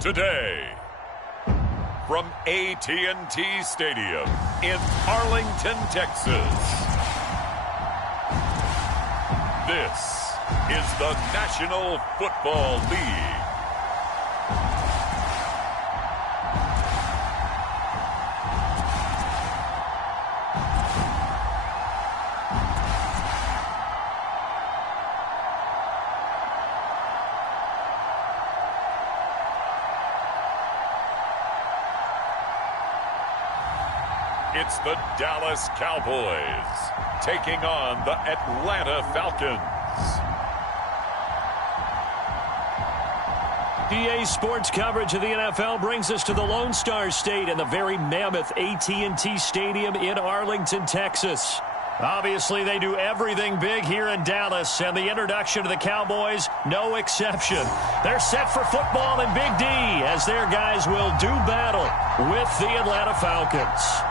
Today, from AT&T Stadium in Arlington, Texas, this is the National Football League. It's the Dallas Cowboys taking on the Atlanta Falcons. EA Sports coverage of the NFL brings us to the Lone Star State and the very mammoth AT&T Stadium in Arlington, Texas. Obviously, they do everything big here in Dallas, and the introduction of the Cowboys, no exception. They're set for football in Big D as their guys will do battle with the Atlanta Falcons.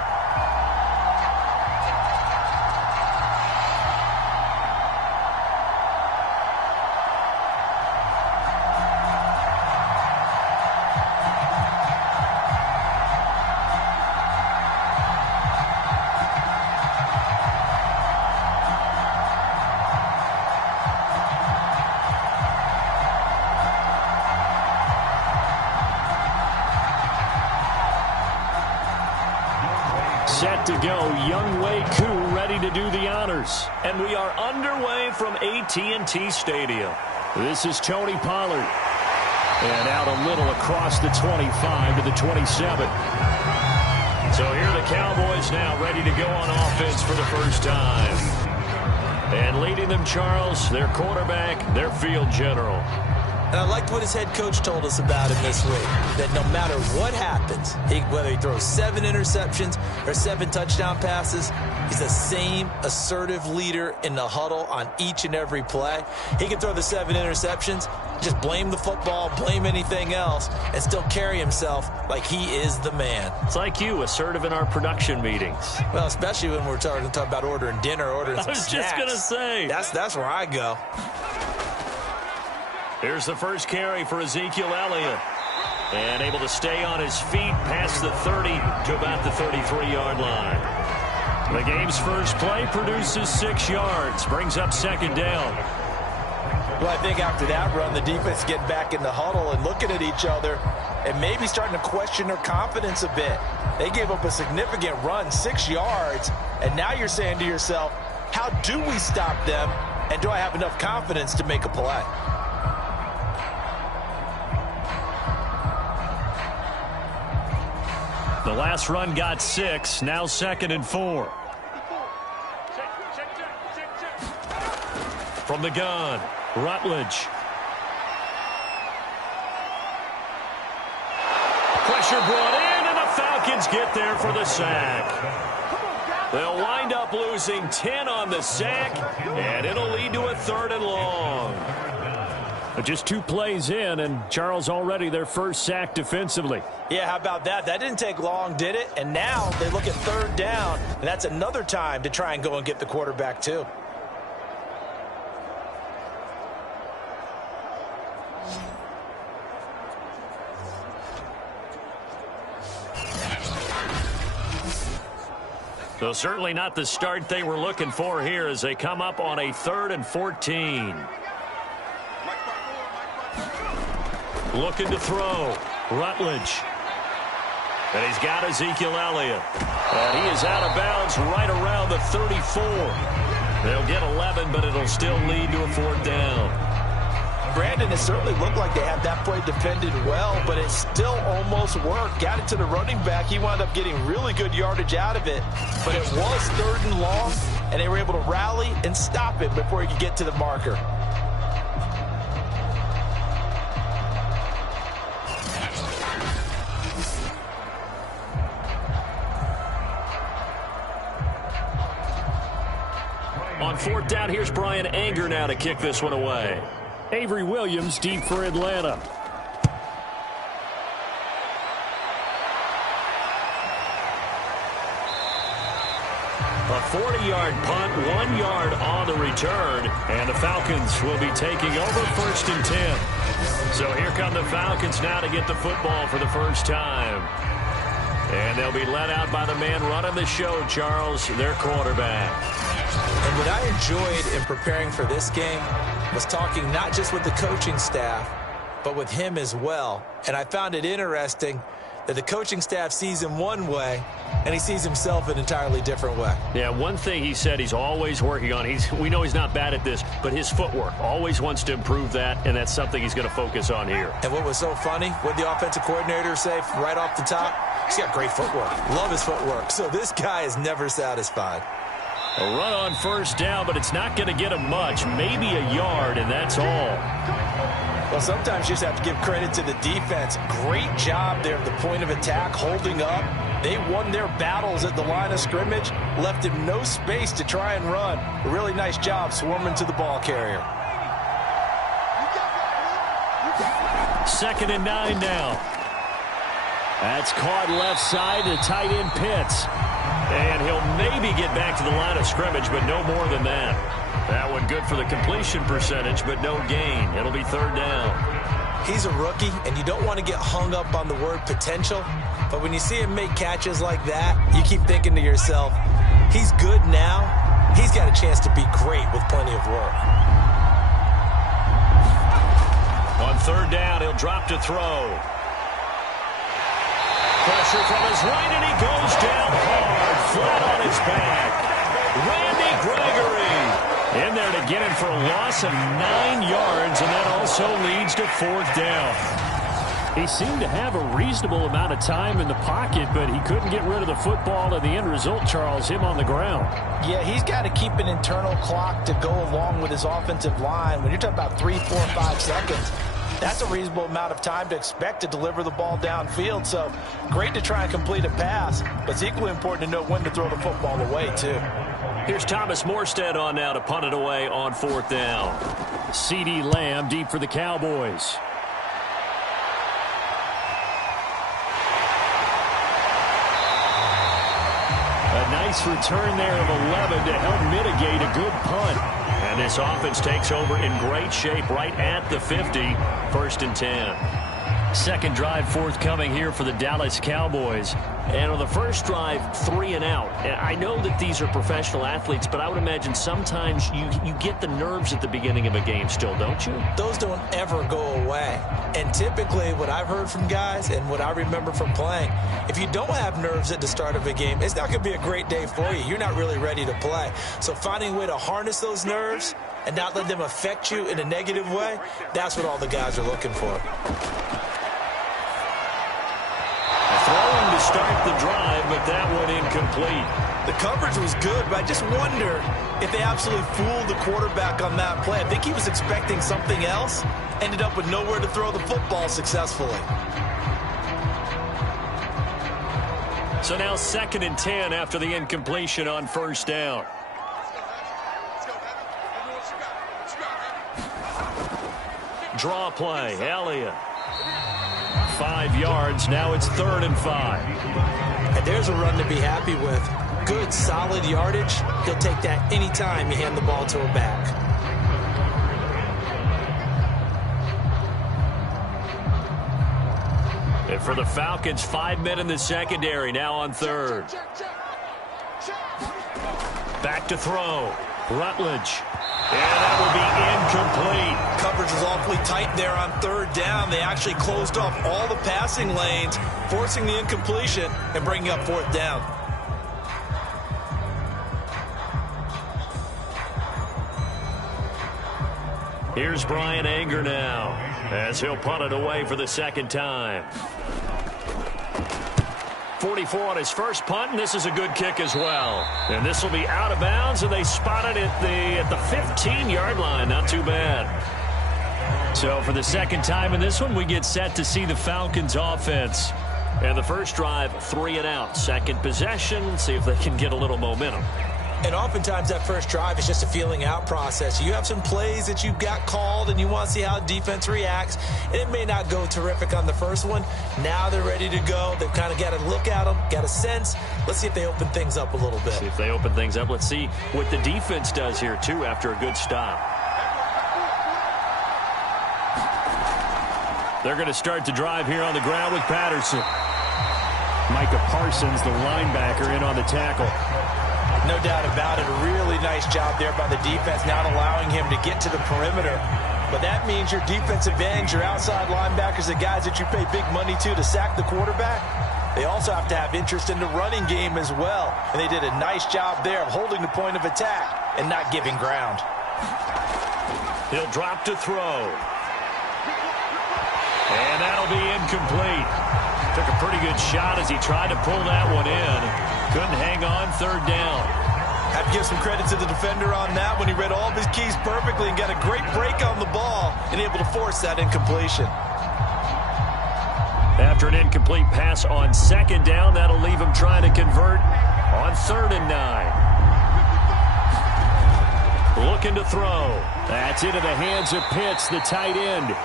Set to go, Young Wei Koo ready to do the honors. And we are underway from AT&T Stadium. This is Tony Pollard. And out a little across the 25 to the 27. So here are the Cowboys now ready to go on offense for the first time. And leading them, Charles, their quarterback, their field general. And I liked what his head coach told us about him this week, that no matter what happens, whether he throws 7 interceptions or 7 touchdown passes, he's the same assertive leader in the huddle on each and every play. He can throw the 7 interceptions, just blame the football, blame anything else, and still carry himself like he is the man. It's like you, assertive in our production meetings. Well, especially when we're talking about ordering dinner, ordering some snacks. I was just going to say. That's where I go. Here's the first carry for Ezekiel Elliott. And able to stay on his feet past the 30 to about the 33-yard line. The game's first play produces 6 yards, brings up second down. Well, I think after that run, the defense getting back in the huddle and looking at each other and maybe starting to question their confidence a bit. They gave up a significant run, 6 yards, and now you're saying to yourself, how do we stop them, and do I have enough confidence to make a play? The last run got 6, now 2nd and 4. From the gun, Rutledge. Pressure brought in, and the Falcons get there for the sack. They'll wind up losing 10 on the sack, and it'll lead to a 3rd and long. But just 2 plays in, and Charles already their first sack defensively. Yeah, how about that? That didn't take long, did it? And now they look at 3rd down, and that's another time to try and go and get the quarterback too. So certainly not the start they were looking for here as they come up on a 3rd and 14. Looking to throw. Rutledge. And he's got Ezekiel Elliott. And he is out of bounds right around the 34. They'll get 11, but it'll still lead to a 4th down. Brandon, it certainly looked like they had that play defended well, but it still almost worked. Got it to the running back. He wound up getting really good yardage out of it. But it was 3rd and long, and they were able to rally and stop it before he could get to the marker. On 4th down, here's Brian Anger now to kick this one away. Avery Williams deep for Atlanta. A 40-yard punt, 1 yard on the return, and the Falcons will be taking over 1st and 10. So here come the Falcons now to get the football for the first time. And they'll be led out by the man running the show, Charles, their quarterback. And what I enjoyed in preparing for this game was talking not just with the coaching staff, but with him as well. And I found it interesting that the coaching staff sees him one way, and he sees himself an entirely different way. Yeah, one thing he said he's always working on, we know he's not bad at this, but his footwork, always wants to improve that, and that's something he's going to focus on here. And what was so funny, what did the offensive coordinator say right off the top? He's got great footwork. Love his footwork. So this guy is never satisfied. A run on 1st down, but it's not going to get him much, maybe a yard, and that's all. Well, sometimes you just have to give credit to the defense. Great job there at the point of attack, holding up. They won their battles at the line of scrimmage, left him no space to try and run. A really nice job swarming to the ball carrier. 2nd and 9 now. That's caught left side to tight end Pitts. And he'll maybe get back to the line of scrimmage, but no more than that. That one good for the completion percentage, but no gain. It'll be 3rd down. He's a rookie, and you don't want to get hung up on the word potential. But when you see him make catches like that, you keep thinking to yourself, he's good now. He's got a chance to be great with plenty of work. On 3rd down, he'll drop to throw. Pressure from his right, and he goes down hard, flat on his back. Randy Gregory in there to get him for a loss of 9 yards, and that also leads to 4th down. He seemed to have a reasonable amount of time in the pocket, but he couldn't get rid of the football, and the end result, Charles, him on the ground. Yeah, he's got to keep an internal clock to go along with his offensive line. When you're talking about 3, 4, 5 seconds, that's a reasonable amount of time to expect to deliver the ball downfield. So great to try and complete a pass, but it's equally important to know when to throw the football away, too. Here's Thomas Morstead on now to punt it away on 4th down. CeeDee Lamb deep for the Cowboys. A nice return there of 11 to help mitigate a good punt. And this offense takes over in great shape right at the 50, 1st and 10. Second drive forthcoming here for the Dallas Cowboys. And on the first drive, 3 and out. And I know that these are professional athletes, but I would imagine sometimes you get the nerves at the beginning of a game still, don't you? Those don't ever go away. And typically what I've heard from guys and what I remember from playing, if you don't have nerves at the start of a game, it's not going to be a great day for you. You're not really ready to play. So finding a way to harness those nerves and not let them affect you in a negative way, that's what all the guys are looking for. Throwing to start the drive, but that one incomplete. The coverage was good, but I just wonder if they absolutely fooled the quarterback on that play. I think he was expecting something else, ended up with nowhere to throw the football successfully. So now 2nd and 10 after the incompletion on 1st down. Draw play, Elliott. 5 yards, now it's 3rd and 5. And there's a run to be happy with. Good, solid yardage. He'll take that anytime you hand the ball to him back. And for the Falcons, 5 men in the secondary, now on 3rd. Back to throw. Rutledge. And that will be incomplete. Coverage was awfully tight there on 3rd down. They actually closed off all the passing lanes, forcing the incompletion and bringing up 4th down. Here's Brian Anger now as he'll punt it away for the 2nd time. 44 on his first punt, and this is a good kick as well. And this will be out of bounds, and they spot it at the 15-yard line. Not too bad. So for the 2nd time in this one, we get set to see the Falcons offense. And the first drive, 3 and out. 2nd possession, see if they can get a little momentum. And oftentimes that first drive is just a feeling out process. You have some plays that you've got called and you want to see how defense reacts. And it may not go terrific on the first one. Now they're ready to go. They've kind of got to look at them, got a sense. Let's see if they open things up a little bit. See if they open things up. Let's see what the defense does here, too, after a good stop. They're going to start the drive here on the ground with Patterson. Micah Parsons, the linebacker, in on the tackle. No doubt about it. A really nice job there by the defense, not allowing him to get to the perimeter. But that means your defensive ends, your outside linebackers, the guys that you pay big money to sack the quarterback, they also have to have interest in the running game as well. And they did a nice job there of holding the point of attack and not giving ground. He'll drop to throw. And that'll be incomplete. Took a pretty good shot as he tried to pull that one in. Couldn't hang on, third down. Have to give some credit to the defender on that when he read all of his keys perfectly and got a great break on the ball and able to force that incompletion. After an incomplete pass on second down, that'll leave him trying to convert on 3rd and 9. Looking to throw. That's into the hands of Pitts, the tight end.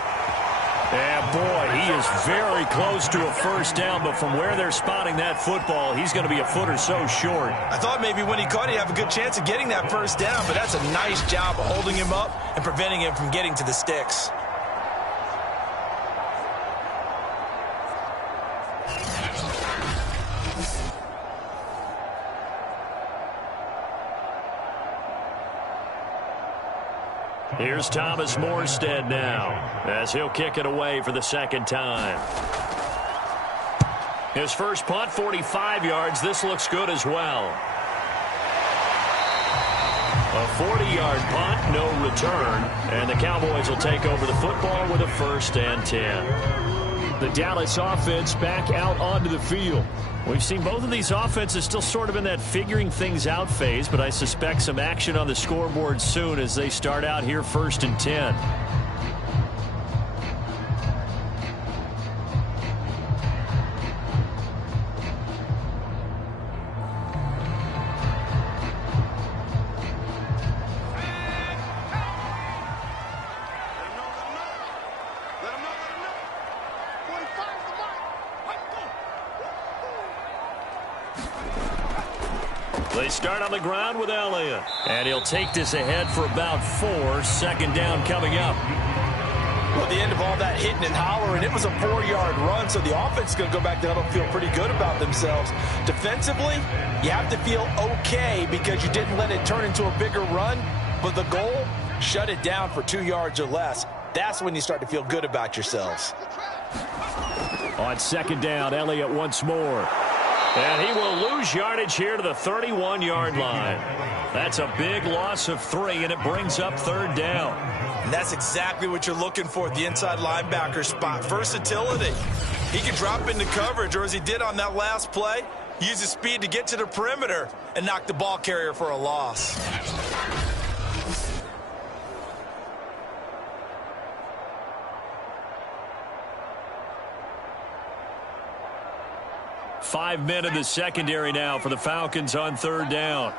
And, boy, he is very close to a first down, but from where they're spotting that football, he's going to be a foot or so short. I thought maybe when he caught it, he'd have a good chance of getting that first down, but that's a nice job of holding him up and preventing him from getting to the sticks. Here's Thomas Morstead now as he'll kick it away for the second time. His first punt, 45 yards. This looks good as well. A 40-yard punt, no return, and the Cowboys will take over the football with a 1st and 10. The Dallas offense back out onto the field. We've seen both of these offenses still sort of in that figuring things out phase, but I suspect some action on the scoreboard soon as they start out here 1st and 10. They start on the ground with Elliott. And he'll take this ahead for about 4. 2nd down coming up. Well, at the end of all that hitting and hollering, it was a 4-yard run, so the offense is going to go back there and feel pretty good about themselves. Defensively, you have to feel okay because you didn't let it turn into a bigger run, but the goal, shut it down for 2 yards or less. That's when you start to feel good about yourselves. On 2nd down, Elliott once more. And he will lose yardage here to the 31-yard line. That's a big loss of 3, and it brings up 3rd down. And that's exactly what you're looking for at the inside linebacker spot. Versatility. He can drop into coverage, or as he did on that last play, use his speed to get to the perimeter and knock the ball carrier for a loss. Five men in the secondary now for the Falcons on 3rd down.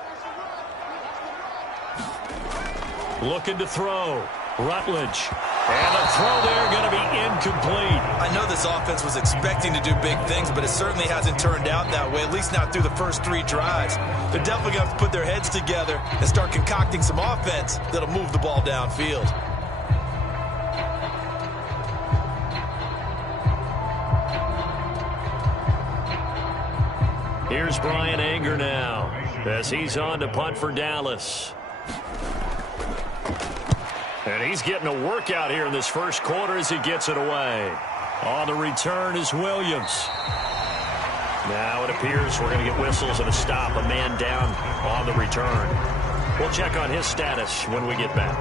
Looking to throw. Rutledge. And the throw there going to be incomplete. I know this offense was expecting to do big things, but it certainly hasn't turned out that way, at least not through the first 3 drives. They're definitely going to have to put their heads together and start concocting some offense that'll move the ball downfield. Here's Brian Anger now as he's on to punt for Dallas. And he's getting a workout here in this first quarter as he gets it away. On the return is Williams. Now it appears we're going to get whistles and a stop. A man down on the return. We'll check on his status when we get back.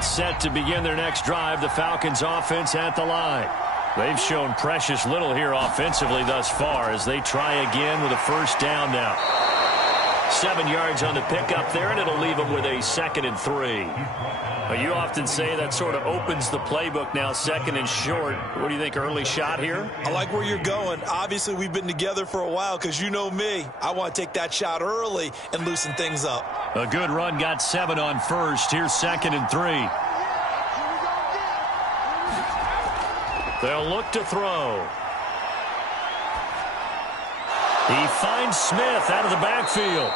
out set to begin their next drive. The Falcons offense at the line. They've shown precious little here offensively thus far as they try again with a first down now. 7 yards on the pickup there, and it'll leave them with a 2nd and 3. You often say that sort of opens the playbook now, 2nd and short. What do you think, early shot here? I like where you're going. Obviously, we've been together for a while because you know me. I want to take that shot early and loosen things up. A good run, got 7 on first. Here's 2nd and 3. They'll look to throw. He finds Smith out of the backfield.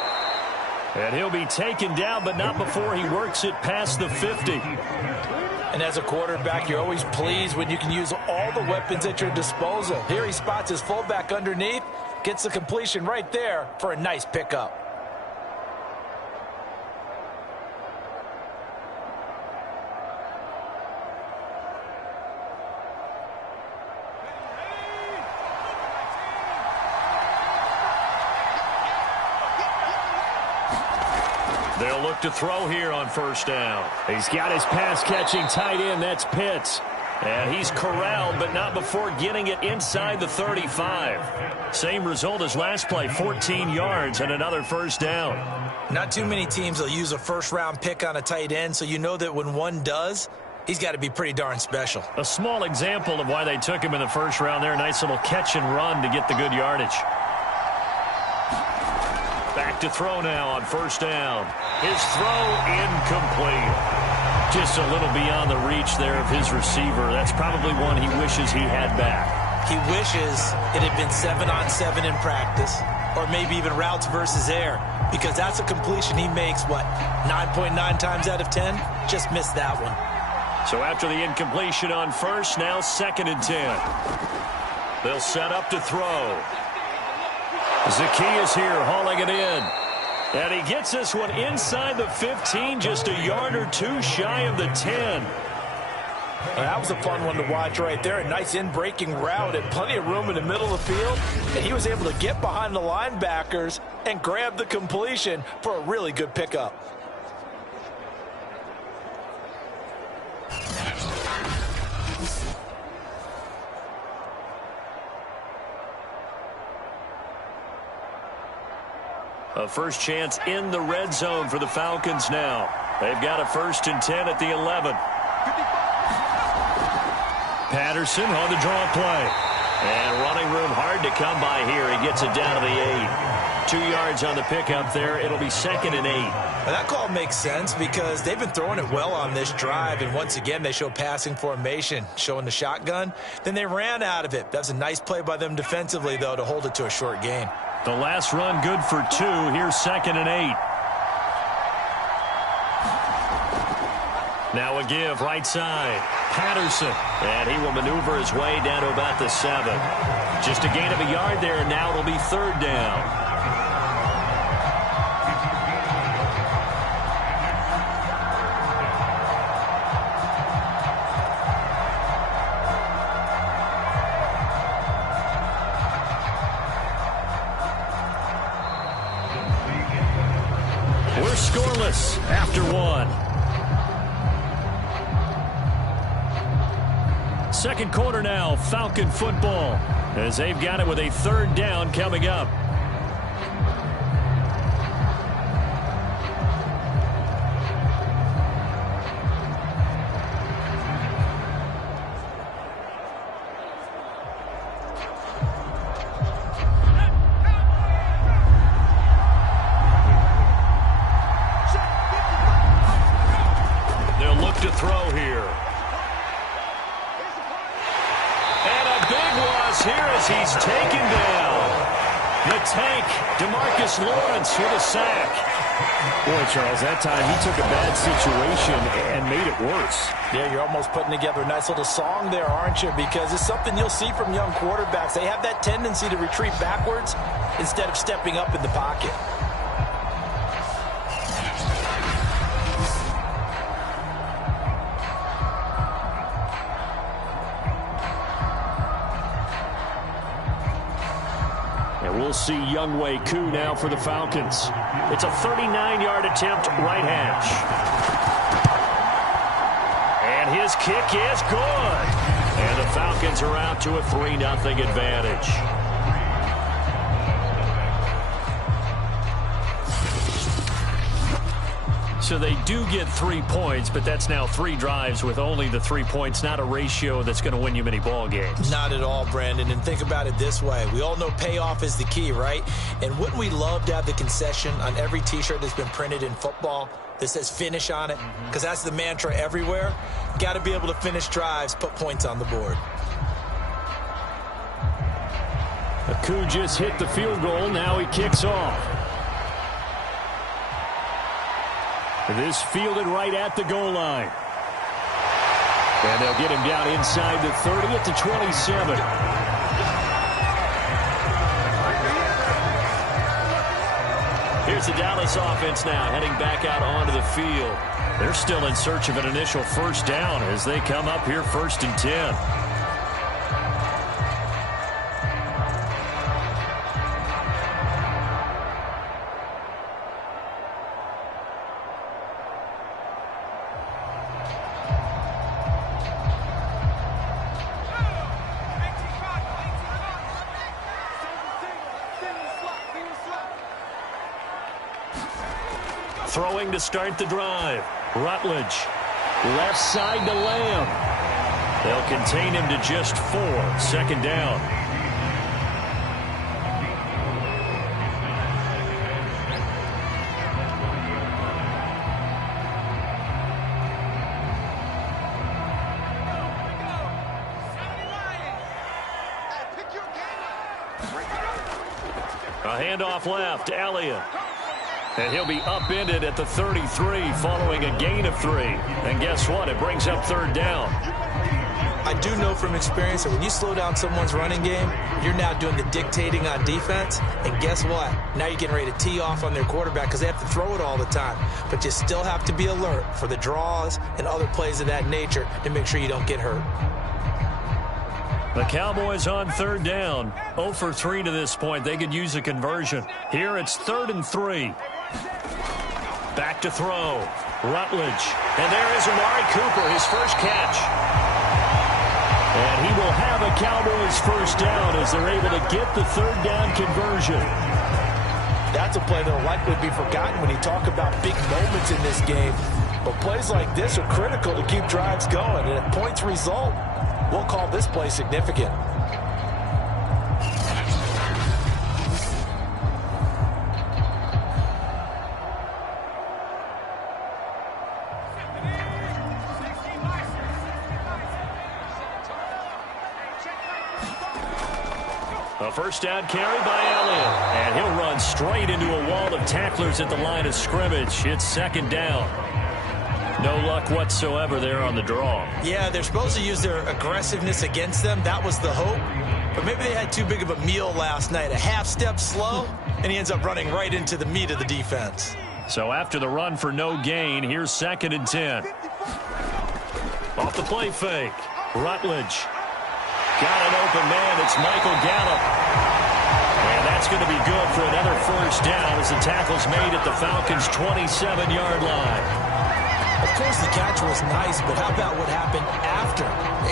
And he'll be taken down, but not before he works it past the 50. And as a quarterback, you're always pleased when you can use all the weapons at your disposal. Here he spots his fullback underneath, gets the completion right there for a nice pickup. They'll look to throw here on first down. He's got his pass-catching tight end. That's Pitts. And he's corralled, but not before getting it inside the 35. Same result as last play, 14 yards and another first down. Not too many teams will use a first-round pick on a tight end, so you know that when one does, he's got to be pretty darn special. A small example of why they took him in the first round there. Nice little catch and run to get the good yardage. Back to throw now on first down. His throw incomplete. Just a little beyond the reach there of his receiver. That's probably one he wishes he had back. He wishes it had been 7-on-7 in practice, or maybe even routes versus air, because that's a completion he makes, 9.9 times out of 10? Just missed that one. So after the incompletion on first, now 2nd and 10. They'll set up to throw. Zacchaeus here hauling it in. And he gets this one inside the 15, just a yard or two shy of the 10. That was a fun one to watch right there. A nice in-breaking route and plenty of room in the middle of the field. And he was able to get behind the linebackers and grab the completion for a really good pickup. A first chance in the red zone for the Falcons now. They've got a 1st and 10 at the 11. Patterson on the draw play. And running room hard to come by here. He gets it down to the 8. 2 yards on the pickup there. It'll be 2nd and 8. Well, that call makes sense because they've been throwing it well on this drive, and once again they show passing formation, showing the shotgun. Then they ran out of it. That was a nice play by them defensively, though, to hold it to a short gain. The last run good for 2. Here's 2nd and 8. Now a give right side. Patterson. And he will maneuver his way down to about the 7. Just a gain of a yard there, and now it'll be 3rd down. We're scoreless after 1. Second quarter now, Falcon football, as they've got it with a 3rd down coming up. They'll look to throw here. Here as he's taken down. The tank, DeMarcus Lawrence with a sack. Boy, Charles, that time he took a bad situation and made it worse. Yeah, you're almost putting together a nice little song there, aren't you? Because it's something you'll see from young quarterbacks. They have that tendency to retreat backwards instead of stepping up in the pocket. We'll see Younghoe Koo now for the Falcons. It's a 39-yard attempt, right hash. This kick is good. And the Falcons are out to a 3-0 advantage. So they do get 3 points, but that's now 3 drives with only the 3 points, not a ratio that's going to win you many ball games. Not at all, Brandon. And think about it this way. We all know payoff is the key, right? And wouldn't we love to have the concession on every T-shirt that's been printed in football that says finish on it? Because that's the mantra everywhere. Got to be able to finish drives, put points on the board. Aku just hit the field goal. Now he kicks off. This fielded right at the goal line. And they'll get him down inside the 30 at the 27. Here's the Dallas offense now heading back out onto the field. They're still in search of an initial first down as they come up here 1st and 10. Throwing to start the drive. Rutledge. Left side to Lamb. They'll contain him to just 4. 2nd down. A handoff left. Elliott. And he'll be upended at the 33 following a gain of 3. And guess what? It brings up 3rd down. I do know from experience that when you slow down someone's running game, you're now doing the dictating on defense. And guess what? Now you're getting ready to tee off on their quarterback because they have to throw it all the time. But you still have to be alert for the draws and other plays of that nature to make sure you don't get hurt. The Cowboys on 3rd down. 0 for 3 to this point. They could use a conversion. Here it's 3rd and 3. Back to throw. Rutledge. And there is Amari Cooper, his first catch. And he will have a Cowboys first down as they're able to get the 3rd down conversion. That's a play that will likely be forgotten when you talk about big moments in this game. But plays like this are critical to keep drives going. And if points result, we'll call this play significant. A first down carry by Elliott. And he'll run straight into a wall of tacklers at the line of scrimmage. It's 2nd down. No luck whatsoever there on the draw. Yeah, they're supposed to use their aggressiveness against them. That was the hope. But maybe they had too big of a meal last night. A half step slow, and he ends up running right into the meat of the defense. So after the run for no gain, here's 2nd and 10. Off the play fake. Rutledge. Got an open man. It's Michael Gallup. And that's going to be good for another first down as the tackle's made at the Falcons' 27-yard line. Of course, the catch was nice, but how about what happened after?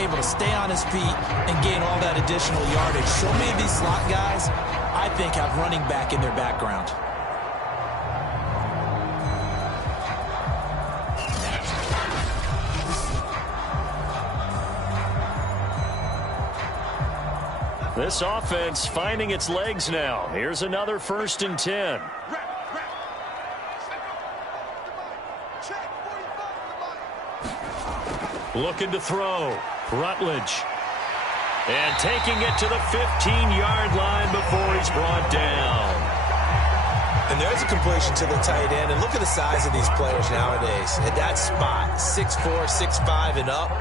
Able to stay on his feet and gain all that additional yardage. So many of these slot guys, I think, have running back in their background. This offense finding its legs now. Here's another 1st and 10. Looking to throw. Rutledge. And taking it to the 15-yard line before he's brought down. And there's a completion to the tight end. And look at the size of these players nowadays. At that spot, 6'4", 6'5", and up.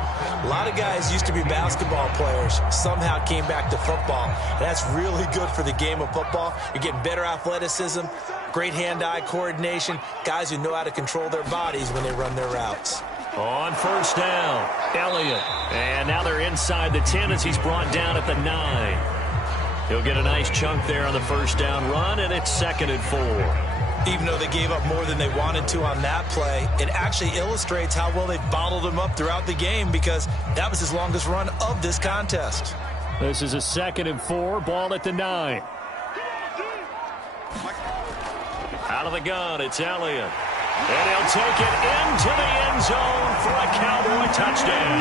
A lot of guys used to be basketball players. Somehow came back to football. And that's really good for the game of football. You're getting better athleticism, great hand-eye coordination, guys who know how to control their bodies when they run their routes. On first down, Elliott. And now they're inside the 10 as he's brought down at the 9. He'll get a nice chunk there on the first down run, and it's 2nd and 4. Even though they gave up more than they wanted to on that play, it actually illustrates how well they've bottled them up throughout the game because that was his longest run of this contest. This is a 2nd and 4, ball at the 9. Out of the gun, it's Elliott. And he'll take it into the end zone for a Cowboy touchdown.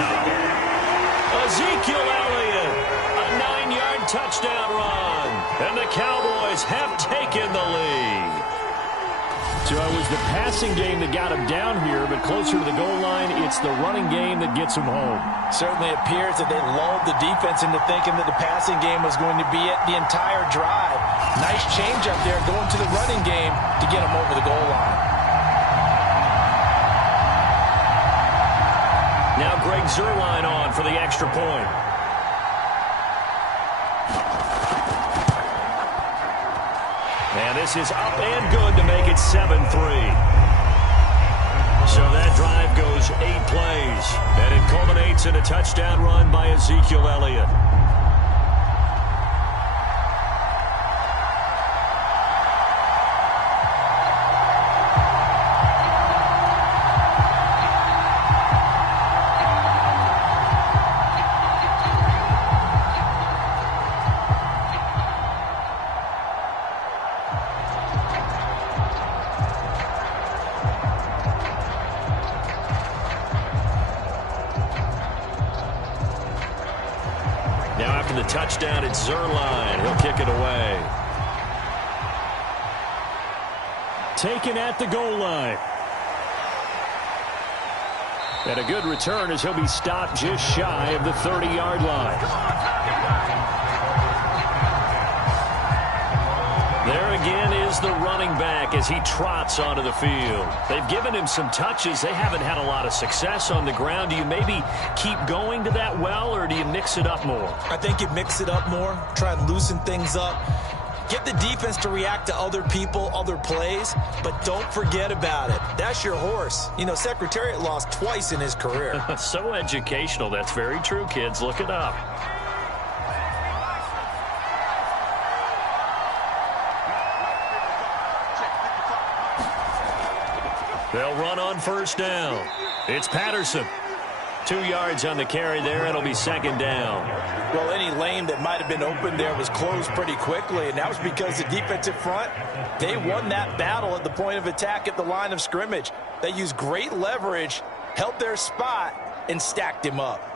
Ezekiel Elliott, a 9-yard touchdown run. And the Cowboys have taken the lead. So it was the passing game that got him down here, but closer to the goal line, it's the running game that gets him home. Certainly appears that they lulled the defense into thinking that the passing game was going to be it the entire drive. Nice change up there going to the running game to get him over the goal line. Now Greg Zuerlein on for the extra point. And this is up and good to make it 7-3. So that drive goes 8 plays. And it culminates in a touchdown run by Ezekiel Elliott. Touchdown, it's Zuerlein. He'll kick it away. Taken at the goal line. And a good return as he'll be stopped just shy of the 30-yard line. There again is the running back as he trots onto the field. They've given him some touches. They haven't had a lot of success on the ground. Do you maybe keep going to that well, or do you mix it up more? I think you mix it up more, try and loosen things up. Get the defense to react to other people, other plays, but don't forget about it. That's your horse. You know, Secretariat lost twice in his career. So educational. That's very true, kids. Look it up. They'll run on first down. It's Patterson. 2 yards on the carry there. It'll be 2nd down. Well, any lane that might have been open there was closed pretty quickly, and that was because the defensive front, they won that battle at the point of attack at the line of scrimmage. They used great leverage, held their spot, and stacked him up.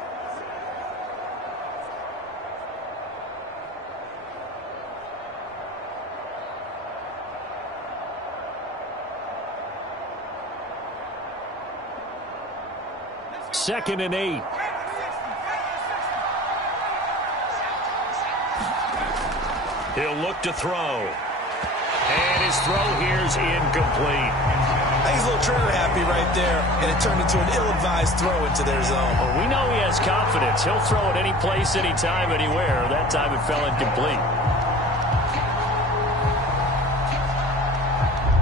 Second and 8. He'll look to throw. And his throw here's incomplete. I think he's a little trigger happy right there, and it turned into an ill-advised throw into their zone. Well, we know he has confidence. He'll throw it any place, anytime, anywhere. That time it fell incomplete.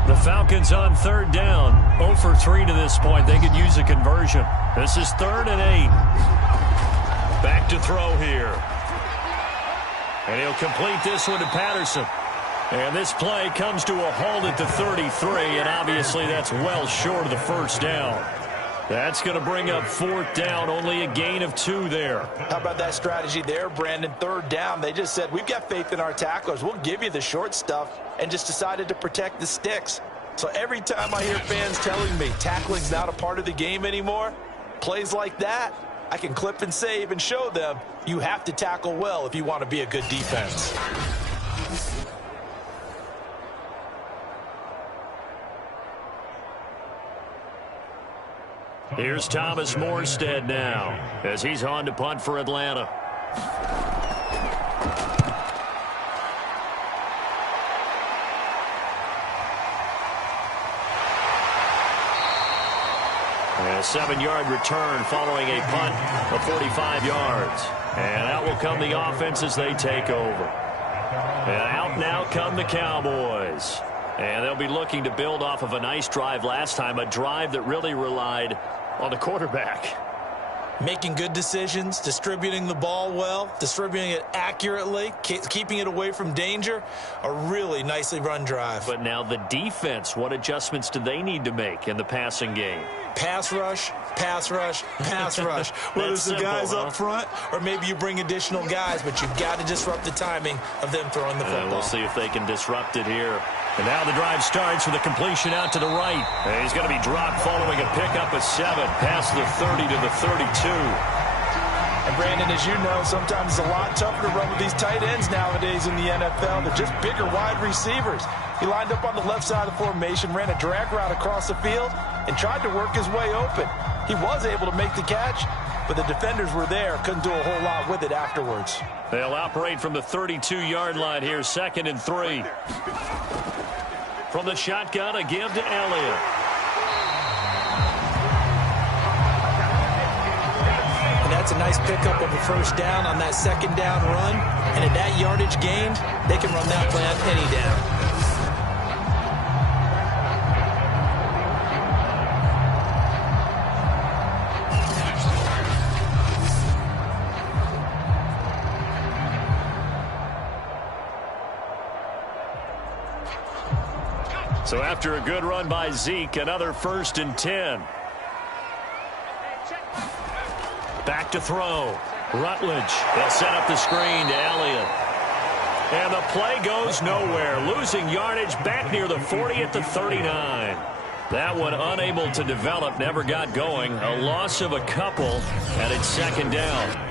The Falcons on 3rd down. 0 for 3 to this point. They could use a conversion. This is 3rd and 8. Back to throw here. And he'll complete this one to Patterson. And this play comes to a halt at the 33, and obviously that's well short of the first down. That's going to bring up 4th down, only a gain of 2 there. How about that strategy there, Brandon? 3rd down, they just said, we've got faith in our tacklers. We'll give you the short stuff, and just decided to protect the sticks. So every time I hear fans telling me tackling's not a part of the game anymore, plays like that, I can clip and save and show them you have to tackle well if you want to be a good defense. Here's Thomas Morstead now as he's on to punt for Atlanta. And a 7-yard return following a punt of 45 yards. And out will come the offense as they take over. And out now come the Cowboys. And they'll be looking to build off of a nice drive last time, a drive that really relied on the quarterback. Making good decisions, distributing the ball well, distributing it accurately, keeping it away from danger. A really nicely run drive. But now the defense, what adjustments do they need to make in the passing game? Pass rush, pass rush, pass rush. Whether it's the guys up front or maybe you bring additional guys, but you've got to disrupt the timing of them throwing the football. We'll see if they can disrupt it here. And now the drive starts with a completion out to the right. And he's going to be dropped following a pickup of 7 past the 30 to the 32. And Brandon, as you know, sometimes it's a lot tougher to run with these tight ends nowadays in the NFL. They're just bigger wide receivers. He lined up on the left side of the formation, ran a drag route across the field, and tried to work his way open. He was able to make the catch, but the defenders were there, couldn't do a whole lot with it afterwards. They'll operate from the 32-yard line here, 2nd and 3. From the shotgun, a give to Elliott. And that's a nice pickup of a first down on that 2nd down run. And at that yardage gained, they can run that play on any down. So after a good run by Zeke, another 1st and 10. Back to throw. Rutledge. They'll set up the screen to Elliott. And the play goes nowhere. Losing yardage back near the 40 at the 39. That one unable to develop, never got going. A loss of a couple, and it's 2nd down.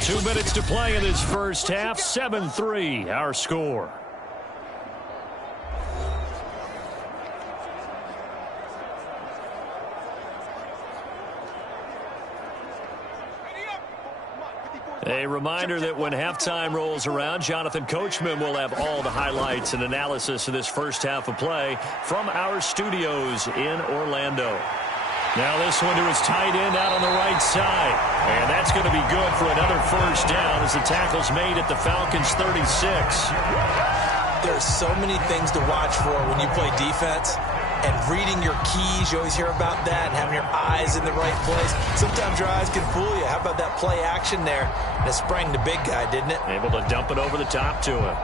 Two minutes to play in this first half. 7-3, our score. A reminder that when halftime rolls around, Jonathan Coachman will have all the highlights and analysis of this first half of play from our studios in Orlando. Now this one to his tight end out on the right side. And that's going to be good for another first down as the tackle's made at the Falcons' 36. There's so many things to watch for when you play defense. And reading your keys, you always hear about that, and having your eyes in the right place. Sometimes your eyes can fool you. How about that play action there? And it sprang the big guy, didn't it? Able to dump it over the top to him.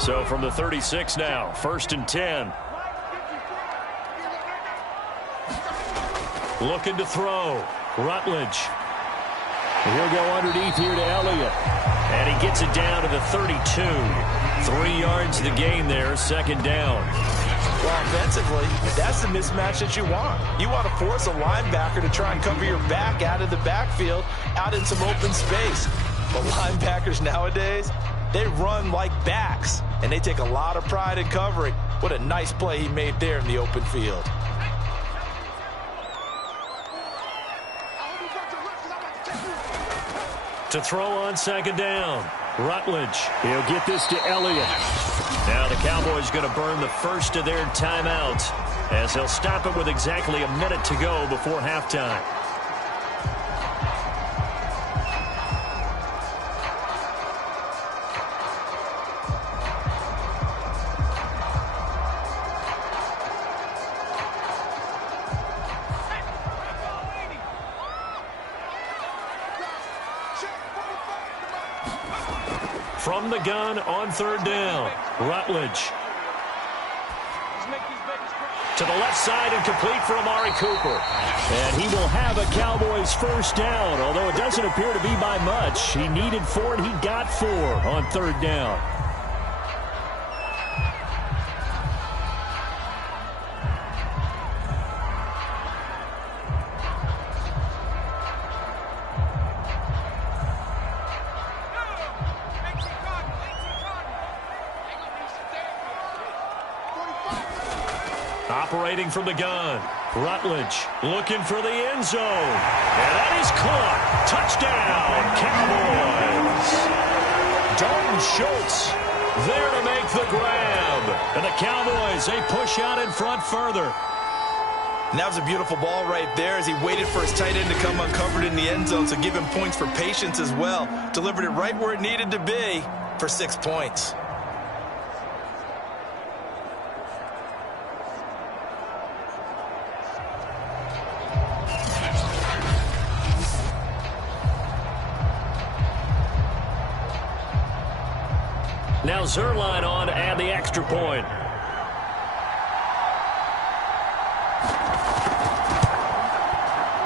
So from the 36 now, 1st and 10. Looking to throw. Rutledge. He'll go underneath here to Elliott. And he gets it down to the 32. 3 yards the gain there, 2nd down. Well, offensively, that's the mismatch that you want. You want to force a linebacker to try and cover your back out of the backfield, out in some open space. But linebackers nowadays, they run like backs, and they take a lot of pride in covering. What a nice play he made there in the open field. To throw on 2nd down. Rutledge. He'll get this to Elliott. Now the Cowboys going to burn the first of their timeouts as they'll stop it with exactly a minute to go before halftime. From the gun on 3rd down. Rutledge. To the left side and complete for Amari Cooper. And he will have a Cowboys first down, although it doesn't appear to be by much. He needed 4 and he got 4 on 3rd down. Operating from the gun. Rutledge looking for the end zone. And that is caught. Touchdown, Cowboys. Dalton Schultz There to make the grab. And the Cowboys, they push out in front further. And that was a beautiful ball right there as he waited for his tight end to come uncovered in the end zone, so give him points for patience as well. Delivered it right where it needed to be for 6 points. Now Zerline on to add the extra point.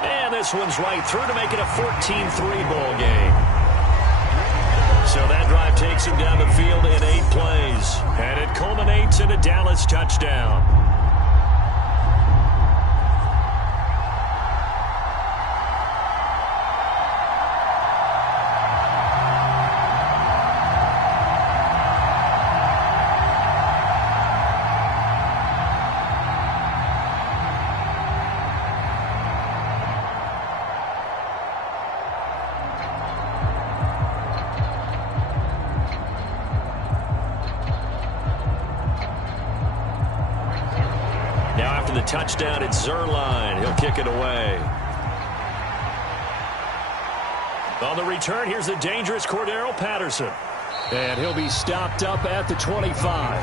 And this one's right through to make it a 14-3 ball game. So that drive takes him down the field in 8 plays. And it culminates in a Dallas touchdown. Touchdown, it's Zerline. He'll kick it away. On the return, here's the dangerous Cordero Patterson. And he'll be stopped up at the 25.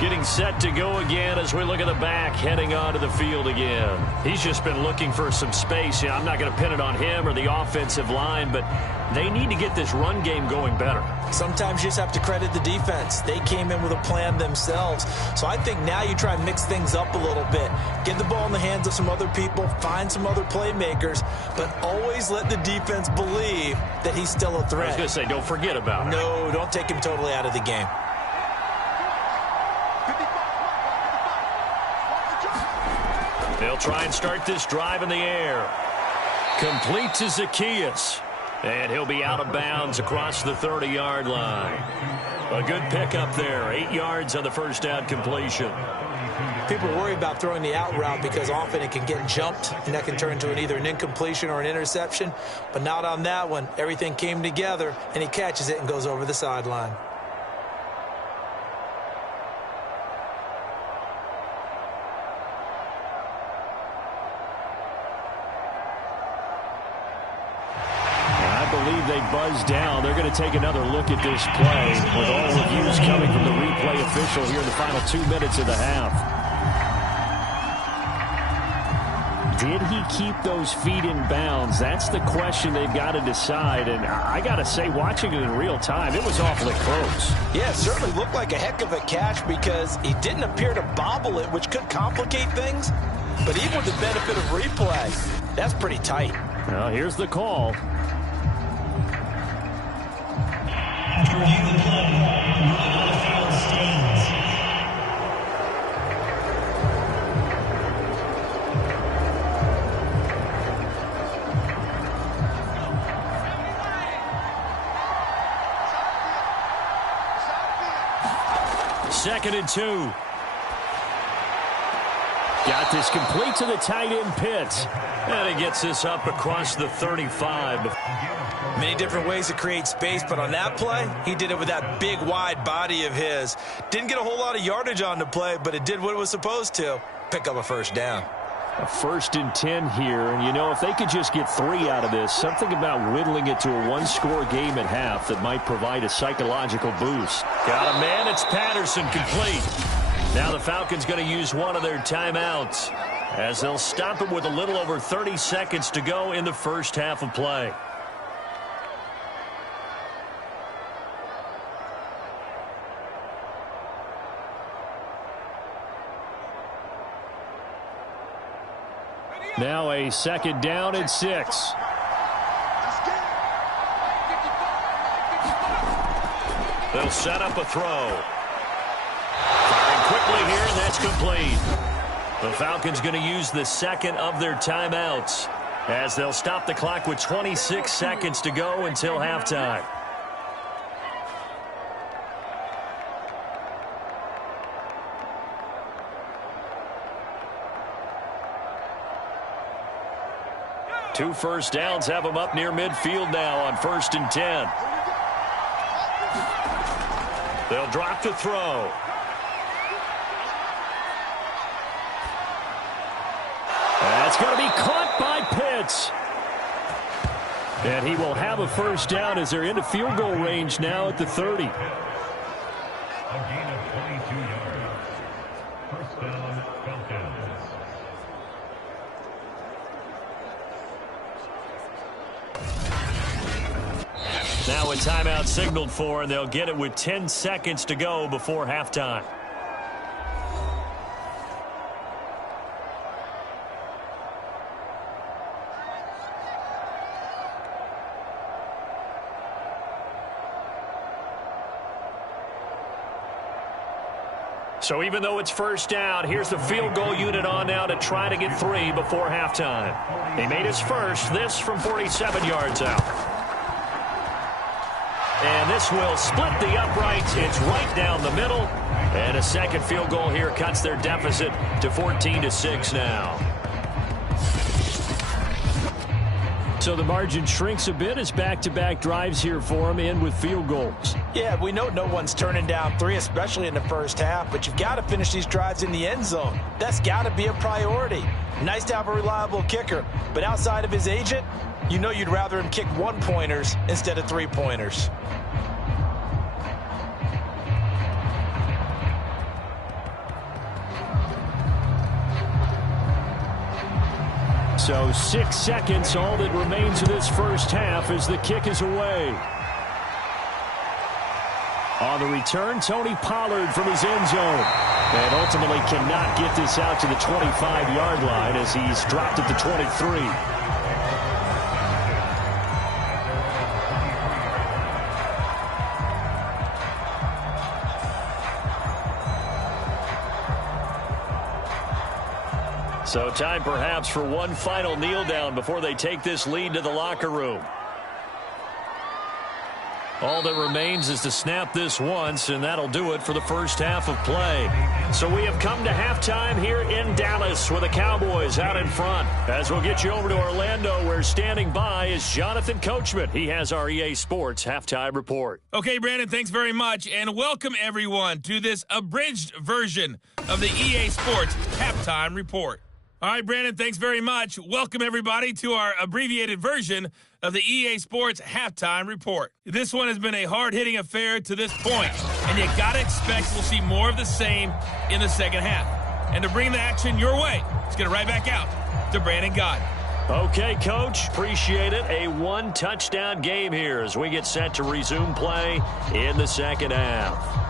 Getting set to go again as we look at the back, heading onto the field again. He's just been looking for some space. I'm not going to pin it on him or the offensive line, but they need to get this run game going better. Sometimes you just have to credit the defense. They came in with a plan themselves. So I think now you try and mix things up a little bit. Get the ball in the hands of some other people, find some other playmakers, but always let the defense believe that he's still a threat. I was going to say, don't forget about it. No, don't take him totally out of the game. They'll try and start this drive in the air. Complete to Zacchaeus. And he'll be out of bounds across the 30-yard line. A good pickup there. 8 yards on the first down completion. People worry about throwing the out route because often it can get jumped, and that can turn into either an incompletion or an interception. But not on that one. Everything came together, and he catches it and goes over the sideline. They buzz down. They're going to take another look at this play with all reviews coming from the replay official here in the final 2 minutes of the half. Did he keep those feet in bounds? That's the question they've got to decide. And I got to say, watching it in real time, it was awfully close. Yeah, it certainly looked like a heck of a catch because he didn't appear to bobble it, which could complicate things. But even with the benefit of replay, that's pretty tight. Well, here's the call. After reviewing the play, ruling on the field stands. Second and 2. Got this complete to the tight end Pitts. And he gets this up across the 35. Many different ways to create space, but on that play, he did it with that big, wide body of his. Didn't get a whole lot of yardage on the play, but it did what it was supposed to. Pick up a first down. A 1st and 10 here, and you know, if they could just get 3 out of this, something about whittling it to a 1-score game at half that might provide a psychological boost. Got a man, it's Patterson, complete. Now the Falcons going to use one of their timeouts as they'll stop him with a little over 30 seconds to go in the first half of play. Now a 2nd down and 6. They'll set up a throw. Firing quickly here, and that's complete. The Falcons going to use the 2nd of their timeouts as they'll stop the clock with 26 seconds to go until halftime. 2 first downs have them up near midfield now on 1st and 10. They'll drop to throw. That's going to be caught by Pitts. And he will have a first down as they're into field goal range now at the 30. A gain of 22 yards. First down, Falcons. Now a timeout signaled for, and they'll get it with 10 seconds to go before halftime. So even though it's first down, here's the field goal unit on now to try to get 3 before halftime. He made his first, this from 47 yards out. And this will split the uprights. It's right down the middle. And a second field goal here cuts their deficit to 14-6 now. So the margin shrinks a bit as back-to-back drives here for them, end with field goals. Yeah, we know no one's turning down 3, especially in the first half, but you've got to finish these drives in the end zone. That's got to be a priority. Nice to have a reliable kicker, but outside of his agent, you know you'd rather him kick 1-pointers instead of 3-pointers. So 6 seconds, all that remains of this first half as the kick is away. On the return, Tony Pollard from his end zone. And ultimately cannot get this out to the 25-yard line as he's dropped at the 23. So time perhaps for one final kneel down before they take this lead to the locker room. All that remains is to snap this once, and that'll do it for the first half of play. So we have come to halftime here in Dallas with the Cowboys out in front. As we'll get you over to Orlando, where standing by is Jonathan Coachman. He has our EA Sports halftime report. Okay, Brandon, thanks very much, and welcome everyone to this abridged version of the EA Sports halftime report. All right, Brandon, thanks very much. Welcome, everybody, to our abbreviated version of the EA Sports halftime report. This one has been a hard-hitting affair to this point, and you got to expect we'll see more of the same in the second half. And to bring the action your way, let's get it right back out to Brandon Gaudin. Okay, Coach, appreciate it. A one-touchdown game here as we get set to resume play in the second half.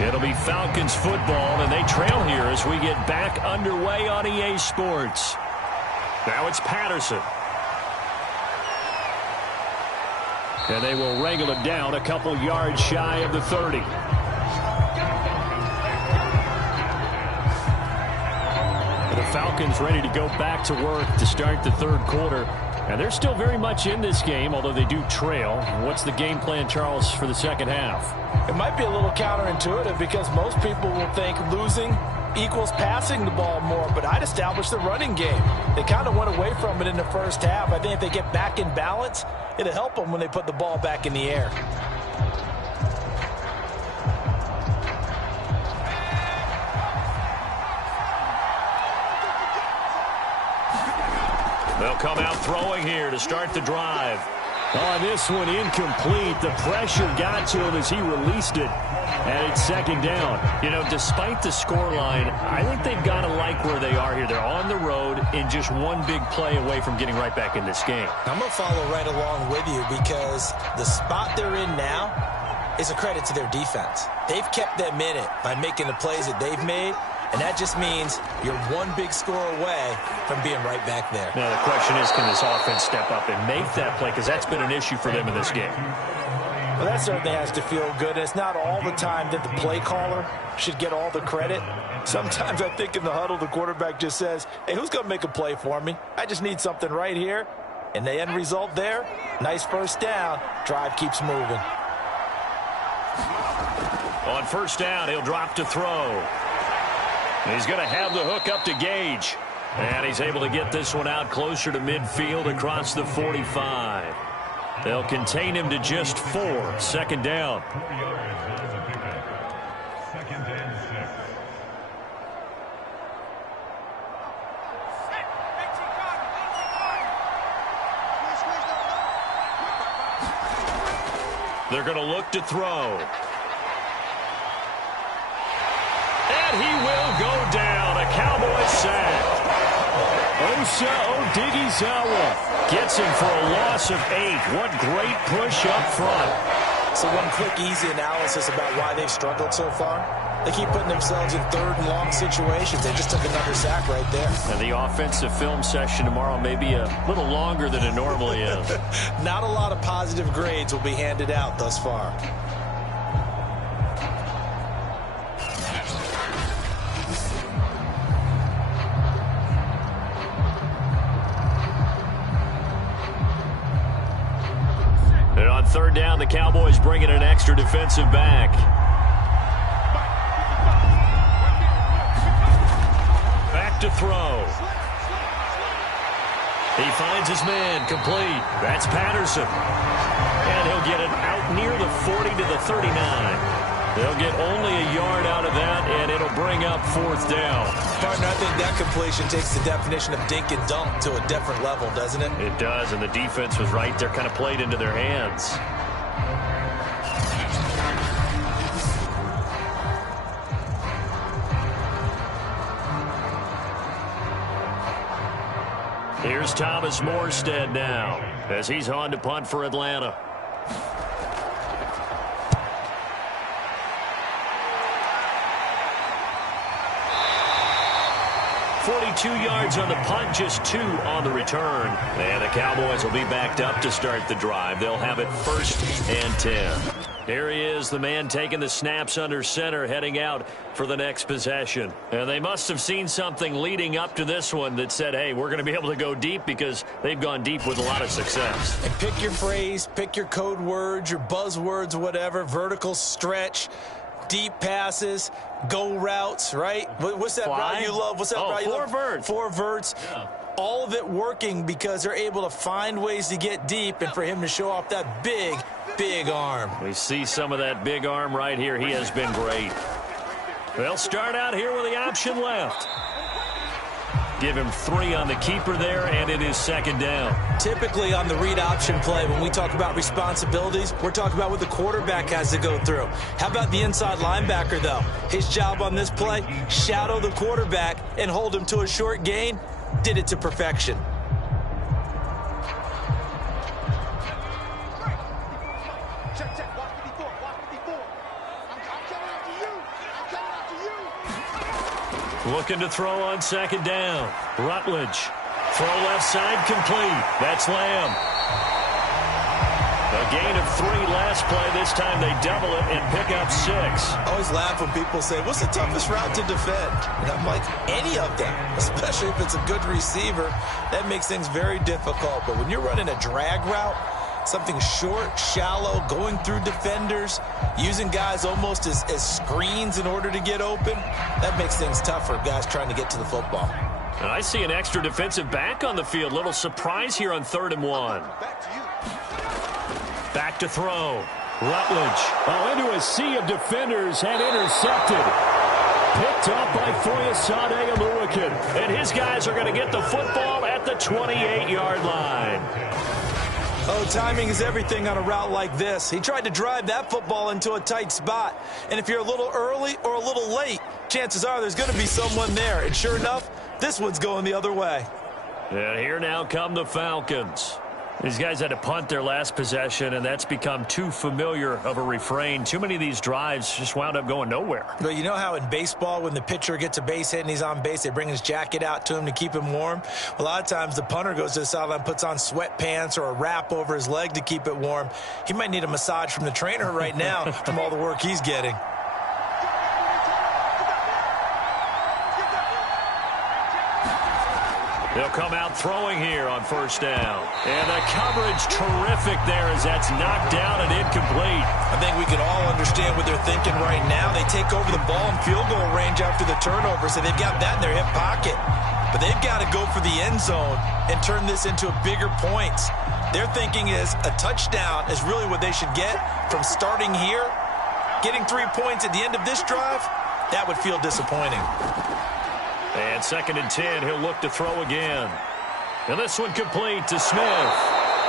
It'll be Falcons football, and they trail here as we get back underway on EA Sports. Now it's Patterson. And they will wrangle it down a couple yards shy of the 30. The Falcons ready to go back to work to start the third quarter. And they're still very much in this game, although they do trail. What's the game plan, Charles, for the second half? It might be a little counterintuitive because most people will think losing equals passing the ball more, but I'd establish the running game. They kind of went away from it in the first half. I think if they get back in balance, it'll help them when they put the ball back in the air. They'll come out throwing here to start the drive. On this one, incomplete. The pressure got to him as he released it. And it's second down. You know, despite the scoreline, I think they've got to like where they are here. They're on the road and just one big play away from getting right back in this game. I'm going to follow right along with you because the spot they're in now is a credit to their defense. They've kept them in it by making the plays that they've made. And that just means you're one big score away from being right back there. Now, the question is, can this offense step up and make that play? Because that's been an issue for them in this game. Well, that certainly has to feel good. And it's not all the time that the play caller should get all the credit. Sometimes I think in the huddle, the quarterback just says, hey, who's going to make a play for me? I just need something right here. And the end result there, nice first down. Drive keeps moving. On first down, he'll drop to throw. He's going to have the hook up to Gage. And he's able to get this one out closer to midfield across the 45. They'll contain him to just 4. Second down. They're going to look to throw. And he will go down. A Cowboy sack. Osa Odighizuwa gets him for a loss of 8. What great push up front. So one quick, easy analysis about why they've struggled so far. They keep putting themselves in third and long situations. They just took another sack right there. And the offensive film session tomorrow may be a little longer than it normally is. Not a lot of positive grades will be handed out thus far. And on third down, the Cowboys bring in an extra defensive back. Back to throw. He finds his man, complete. That's Patterson. And he'll get it out near the 40 to the 39. They'll get only a yard out of that, and it'll bring up fourth down. Partner, I think that completion takes the definition of dink and dunk to a different level, doesn't it? It does, and the defense was right there, kind of played into their hands. Here's Thomas Morstead now as he's on to punt for Atlanta. .42 yards on the punt, just 2 on the return. And the Cowboys will be backed up to start the drive. They'll have it 1st and 10. Here he is, the man taking the snaps under center, heading out for the next possession. And they must have seen something leading up to this one that said, hey, we're going to be able to go deep, because they've gone deep with a lot of success. And pick your phrase, pick your code words, your buzzwords, whatever, vertical stretch, deep passes, go routes, right? What's that route you love? What's that route you love? 4 verts. 4 verts. Yeah. All of it working because they're able to find ways to get deep, and for him to show off that big arm. We see some of that big arm right here. He has been great. They'll start out here with the option left. Give him 3 on the keeper there, and it is second down. Typically on the read option play, when we talk about responsibilities, we're talking about what the quarterback has to go through. How about the inside linebacker, though? His job on this play, shadow the quarterback and hold him to a short gain. Did it to perfection. Looking to throw on second down. Rutledge. Throw left side, complete. That's Lamb. A gain of 3 last play. This time they double it and pick up 6. I always laugh when people say, what's the toughest route to defend? And I'm like, any of them, especially if it's a good receiver. That makes things very difficult. But when you're running a drag route, something short, shallow, going through defenders, using guys almost as screens in order to get open, that makes things tougher, guys trying to get to the football. And I see an extra defensive back on the field. Little surprise here on 3rd and 1. Back to throw. Rutledge. Oh, into a sea of defenders and intercepted. Picked up by Foyesade Oluwakin. And his guys are going to get the football at the 28-yard line. Oh, timing is everything on a route like this. He tried to drive that football into a tight spot. And if you're a little early or a little late, chances are there's going to be someone there. And sure enough, this one's going the other way. And here now come the Falcons. These guys had to punt their last possession, and that's become too familiar of a refrain. Too many of these drives just wound up going nowhere. Well, you know how in baseball, when the pitcher gets a base hit and he's on base, they bring his jacket out to him to keep him warm? Well, a lot of times the punter goes to the sideline, puts on sweatpants or a wrap over his leg to keep it warm. He might need a massage from the trainer right now from all the work he's getting. They'll come out throwing here on first down. And the coverage terrific there as that's knocked down and incomplete. I think we can all understand what they're thinking right now. They take over the ball in field goal range after the turnover, so they've got that in their hip pocket. But they've got to go for the end zone and turn this into bigger points. Their thinking is a touchdown is really what they should get from starting here. Getting 3 points at the end of this drive, that would feel disappointing. And 2nd and 10, he'll look to throw again. And this one complete to Smith.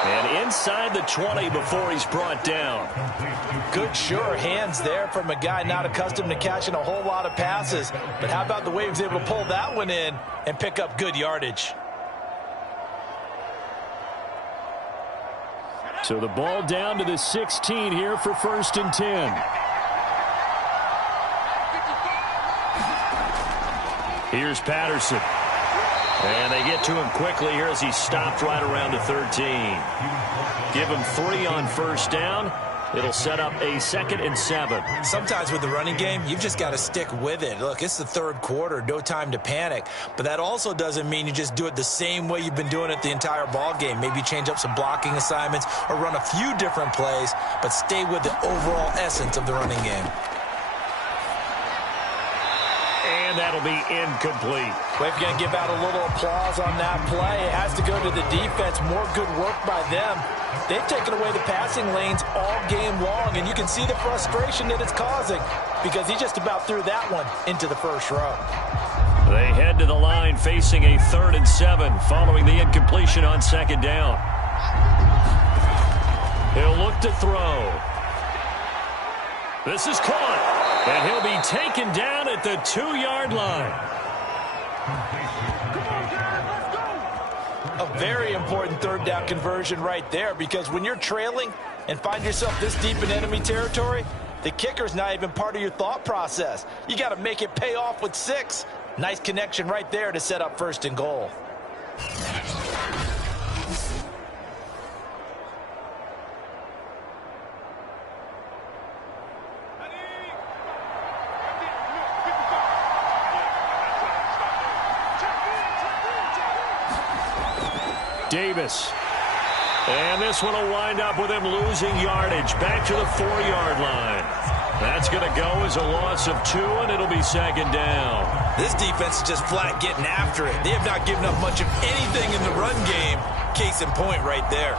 And inside the 20 before he's brought down. Good, sure hands there from a guy not accustomed to catching a whole lot of passes. But how about the way he was able to pull that one in and pick up good yardage? So the ball down to the 16 here for 1st and 10. Here's Patterson. And they get to him quickly here as he stopped right around the 13. Give him 3 on first down. It'll set up a 2nd and 7. Sometimes with the running game, you've just got to stick with it. Look, it's the 3rd quarter, no time to panic. But that also doesn't mean you just do it the same way you've been doing it the entire ball game. Maybe change up some blocking assignments or run a few different plays, but stay with the overall essence of the running game. And that'll be incomplete. Well, if you're going to give out a little applause on that play, it has to go to the defense. More good work by them. They've taken away the passing lanes all game long, and you can see the frustration that it's causing because he just about threw that one into the first row. They head to the line facing a 3rd and 7 following the incompletion on 2nd down. He'll look to throw. This is caught. And he'll be taken down at the 2-yard line. A very important 3rd down conversion right there because when you're trailing and find yourself this deep in enemy territory, the kicker's not even part of your thought process. You got to make it pay off with 6. Nice connection right there to set up 1st and goal. Davis. And this one will wind up with him losing yardage back to the 4-yard line. That's going to go as a loss of 2, and it'll be 2nd down. This defense is just flat getting after it. They have not given up much of anything in the run game. Case in point right there.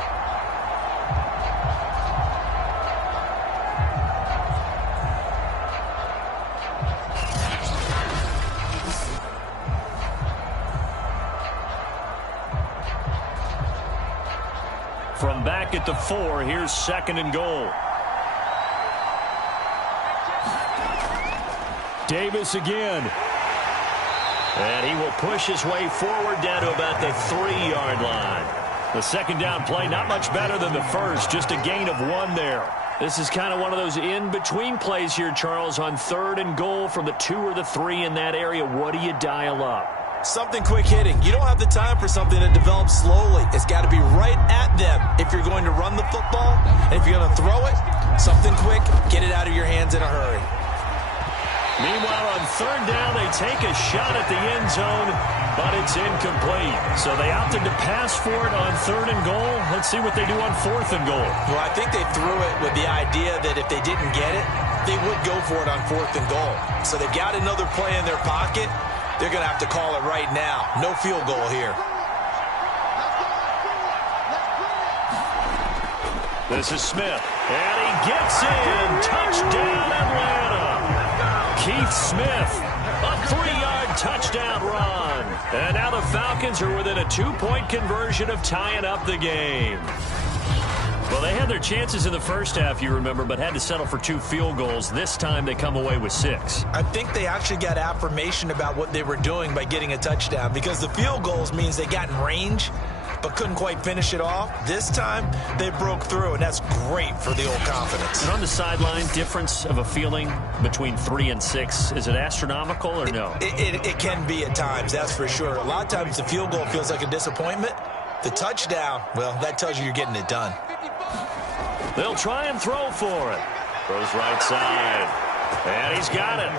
From back at the 4, here's 2nd and goal. Davis again. And he will push his way forward down to about the 3-yard line. The 2nd down play, not much better than the first, just a gain of 1 there. This is kind of one of those in-between plays here, Charles, on 3rd and goal from the 2 or the 3 in that area. What do you dial up? Something quick hitting. You don't have the time for something that develops slowly. It's got to be right at them if you're going to run the football. And if you're going to throw it, something quick, get it out of your hands in a hurry. Meanwhile, on 3rd down, they take a shot at the end zone, but it's incomplete. So they opted to pass for it on 3rd and goal. Let's see what they do on 4th and goal. Well, I think they threw it with the idea that if they didn't get it, they would go for it on 4th and goal. So they've got another play in their pocket. They're going to have to call it right now. No field goal here. This is Smith. And he gets in. Touchdown, Atlanta. Keith Smith, a 3-yard touchdown run. And now the Falcons are within a 2-point conversion of tying up the game. Well, they had their chances in the first half, you remember, but had to settle for 2 field goals. This time they come away with 6. I think they actually got affirmation about what they were doing by getting a touchdown because the field goals means they got in range. but couldn't quite finish it off. This time, they broke through, and that's great for the old confidence. And on the sideline, difference of a feeling between 3 and 6, is it astronomical or no? It can be at times, that's for sure. A lot of times the field goal feels like a disappointment. The touchdown, well, that tells you you're getting it done. They'll try and throw for it. Throws right side. And he's got it.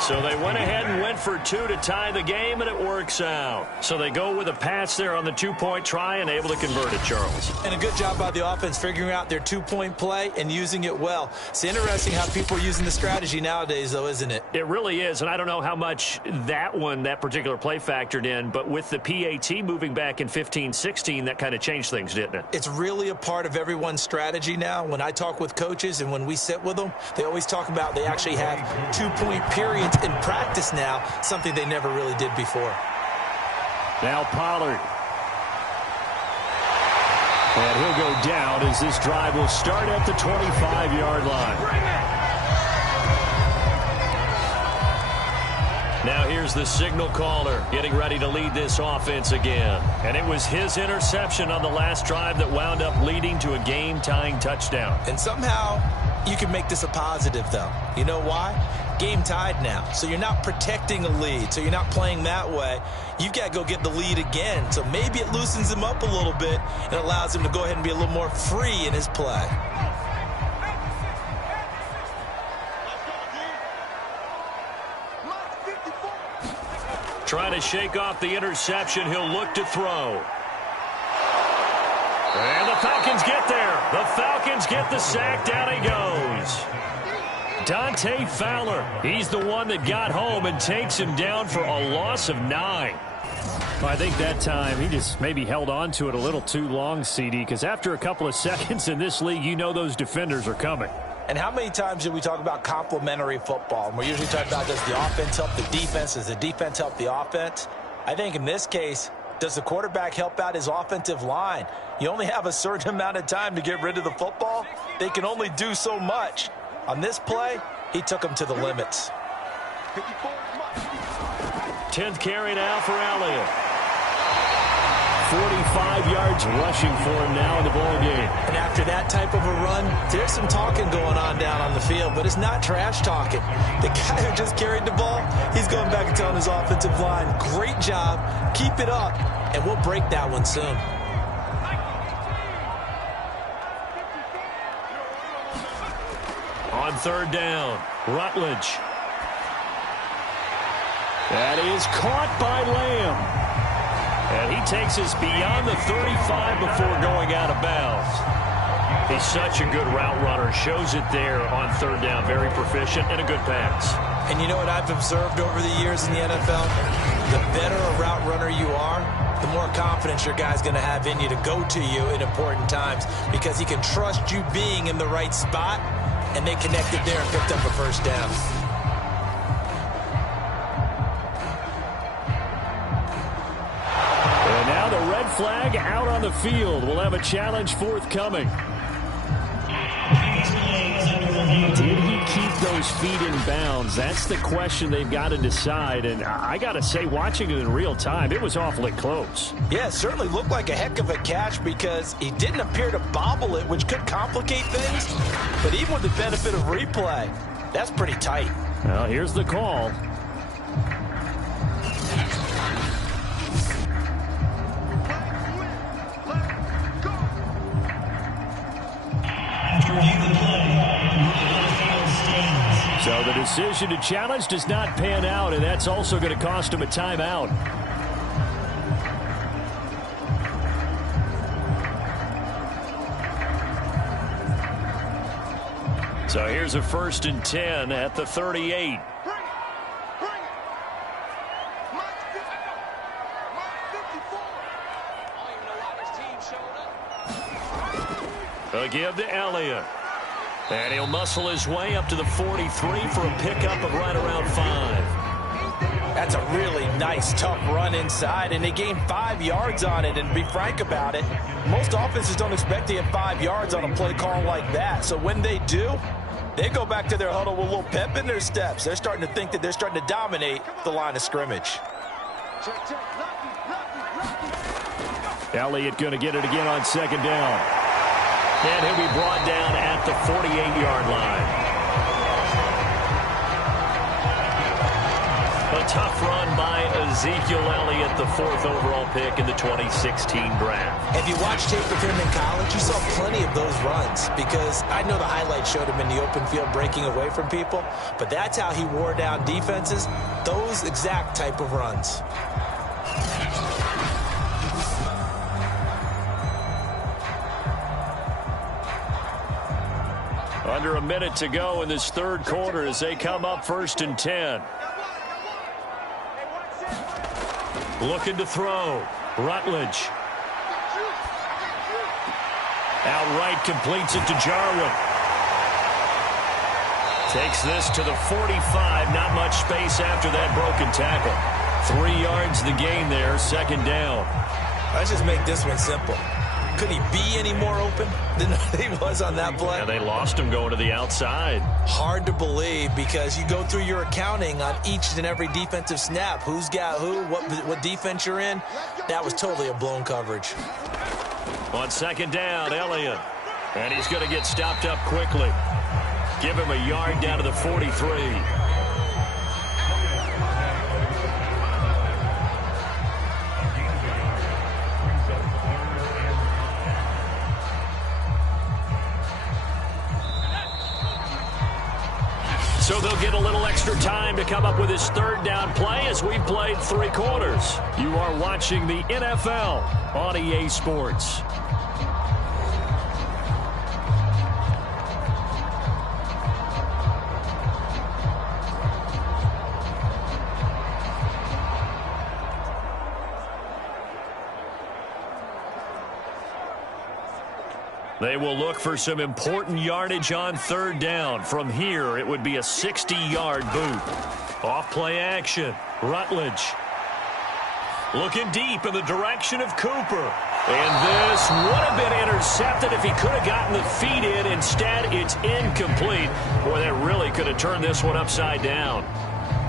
So they went ahead and went for 2 to tie the game, and it works out. So they go with a pass there on the 2-point try and able to convert it, Charles. And a good job by the offense figuring out their 2-point play and using it well. It's interesting how people are using the strategy nowadays, though, isn't it? It really is, and I don't know how much that particular play factored in, but with the PAT moving back in 15-16, that kind of changed things, didn't it? It's really a part of everyone's strategy now. When I talk with coaches and when we sit with them, they always talk about they actually have 2-point periods in practice now, something they never really did before. Now Pollard. And he'll go down as this drive will start at the 25-yard line. Now here's the signal caller getting ready to lead this offense again. And it was his interception on the last drive that wound up leading to a game-tying touchdown. And somehow you can make this a positive, though. You know why? Game tied now. So you're not protecting a lead. So you're not playing that way. You've got to go get the lead again. So maybe it loosens him up a little bit and allows him to go ahead and be a little more free in his play. Trying to shake off the interception. He'll look to throw. And the Falcons get there. The Falcons get the sack. Down he goes. Dante Fowler. He's the one that got home and takes him down for a loss of 9. Well, I think that time he just maybe held on to it a little too long, CD, because after a couple of seconds in this league, you know those defenders are coming. And how many times did we talk about complementary football? And we're usually talking about, does the offense help the defense? Does the defense help the offense? I think in this case, does the quarterback help out his offensive line? You only have a certain amount of time to get rid of the football. They can only do so much. On this play, he took them to the limits. 10th carry now for Elliott. 45 yards rushing for him now in the ball game. And after that type of a run, there's some talking going on down on the field, but it's not trash talking. The guy who just carried the ball, he's going back and telling his offensive line, great job, keep it up, and we'll break that one soon. On 3rd down, Rutledge. That is caught by Lamb. And he takes us beyond the 35 before going out of bounds. He's such a good route runner. Shows it there on 3rd down. Very proficient and a good pass. And you know what I've observed over the years in the NFL? The better a route runner you are, the more confidence your guy's going to have in you to go to you in important times because he can trust you being in the right spot, and they connected there and picked up a 1st down. Flag out on the field. We'll have a challenge forthcoming. Did he keep those feet in bounds? That's the question they've got to decide. And I got to say, watching it in real time, it was awfully close. Yeah, it certainly looked like a heck of a catch because he didn't appear to bobble it, which could complicate things. But even with the benefit of replay, that's pretty tight. Well, here's the call. So the decision to challenge does not pan out, and that's also going to cost him a timeout. So here's a 1st and 10 at the 38. They'll give to Elliott. And he'll muscle his way up to the 43 for a pickup of right around 5. That's a really nice, tough run inside, and they gained 5 yards on it. And to be frank about it, most offenses don't expect to get 5 yards on a play call like that. So when they do, they go back to their huddle with a little pep in their steps. They're starting to think that they're starting to dominate the line of scrimmage. Elliott going to get it again on second down. And he'll be brought down at the 48-yard line. A tough run by Ezekiel Elliott, the 4th overall pick in the 2016 draft. If you watched tape of him in college, you saw plenty of those runs because I know the highlights showed him in the open field breaking away from people, but that's how he wore down defenses, those exact type of runs. Under a minute to go in this third quarter as they come up 1st and 10. Looking to throw. Rutledge. Outright completes it to Jarwin. Takes this to the 45. Not much space after that broken tackle. 3 yards the gain there. 2nd down. Let's just make this one simple. Could he be any more open than he was on that play? Yeah, they lost him going to the outside. Hard to believe because you go through your accounting on each and every defensive snap. Who's got who, what defense you're in. That was totally a blown coverage. On 2nd down, Elliott. And he's going to get stopped up quickly. Give him a yard down to the 43. So they'll get a little extra time to come up with his 3rd down play as we've played 3 quarters. You are watching the NFL on EA Sports. They will look for some important yardage on 3rd down. From here, it would be a 60-yard boot. Off play action. Rutledge. Looking deep in the direction of Cooper. And this would have been intercepted if he could have gotten the feet in. Instead, it's incomplete. Boy, that really could have turned this one upside down.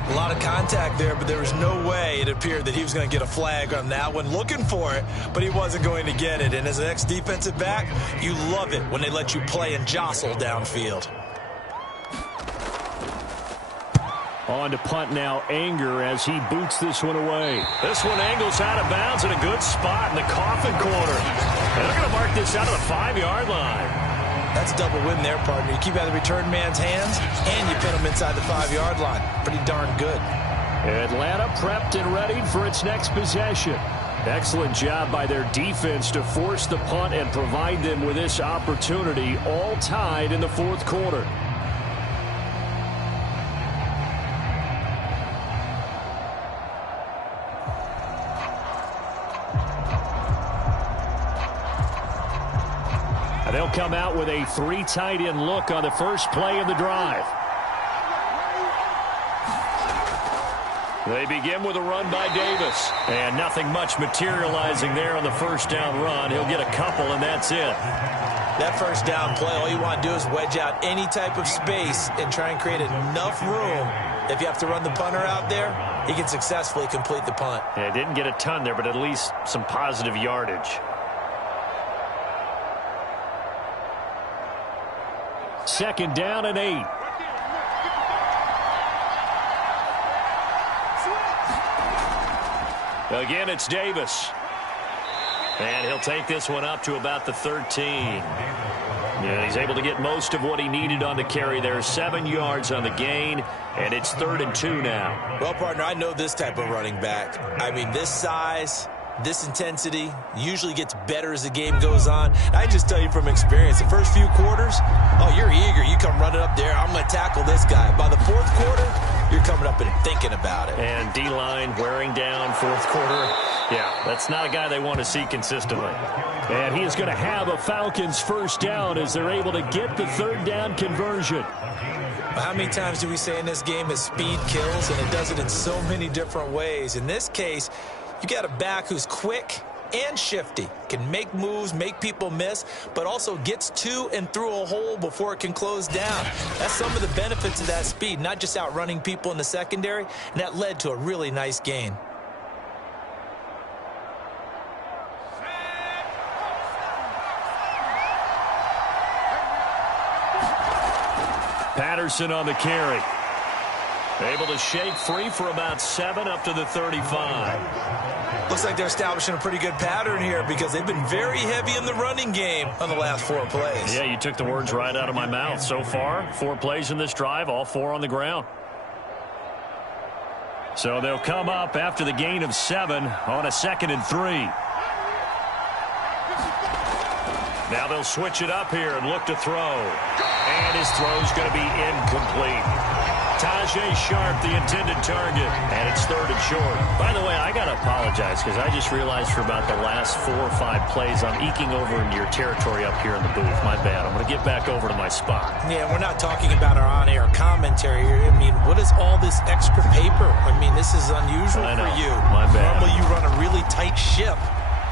A lot of contact there, but there was no way it appeared that he was going to get a flag on that one. Looking for it, but he wasn't going to get it. And as an ex-defensive back, you love it when they let you play and jostle downfield. On to punt now, Anger, as he boots this one away. This one angles out of bounds in a good spot in the coffin corner. And they're going to mark this out of the 5-yard line. That's a double win there, partner. You keep out of the return man's hands, and you pin him inside the 5-yard line. Pretty darn good. Atlanta prepped and ready for its next possession. Excellent job by their defense to force the punt and provide them with this opportunity, all tied in the 4th quarter. They'll come out with a 3 tight end look on the first play of the drive. They begin with a run by Davis. And nothing much materializing there on the 1st down run. He'll get a couple, and that's it. That 1st down play, all you want to do is wedge out any type of space and try and create enough room. If you have to run the punter out there, he can successfully complete the punt. Yeah, didn't get a ton there, but at least some positive yardage. 2nd down and 8. Again, it's Davis. And he'll take this one up to about the 13. Yeah, he's able to get most of what he needed on the carry there. 7 yards on the gain, and it's 3rd and 2 now. Well, partner, I know this type of running back. I mean, this size, this intensity usually gets better as the game goes on. I just tell you from experience, the first few quarters, oh, you're eager. You come running up there. I'm going to tackle this guy. By the 4th quarter, you're coming up and thinking about it. And D-line wearing down 4th quarter. Yeah, that's not a guy they want to see consistently. And he is going to have a Falcons 1st down as they're able to get the 3rd down conversion. How many times do we say in this game that speed kills, and it does it in so many different ways? In this case, you got a back who's quick and shifty, can make moves, make people miss, but also gets to and through a hole before it can close down. That's some of the benefits of that speed, not just outrunning people in the secondary, and that led to a really nice gain. Patterson on the carry. Able to shake free for about 7 up to the 35. Looks like they're establishing a pretty good pattern here because they've been very heavy in the running game on the last 4 plays. Yeah, you took the words right out of my mouth. So far, 4 plays in this drive, all 4 on the ground. So they'll come up after the gain of 7 on a 2nd and 3. Now they'll switch it up here and look to throw. And his throw's going to be incomplete. Tajay Sharp, the intended target, and it's 3rd and short. By the way, I got to apologize because I just realized for about the last 4 or 5 plays, I'm eking over into your territory up here in the booth. My bad. I'm going to get back over to my spot. Yeah, we're not talking about our on-air commentary here. I mean, what is all this extra paper? I mean, this is unusual for you. My bad. Normally you run a really tight ship.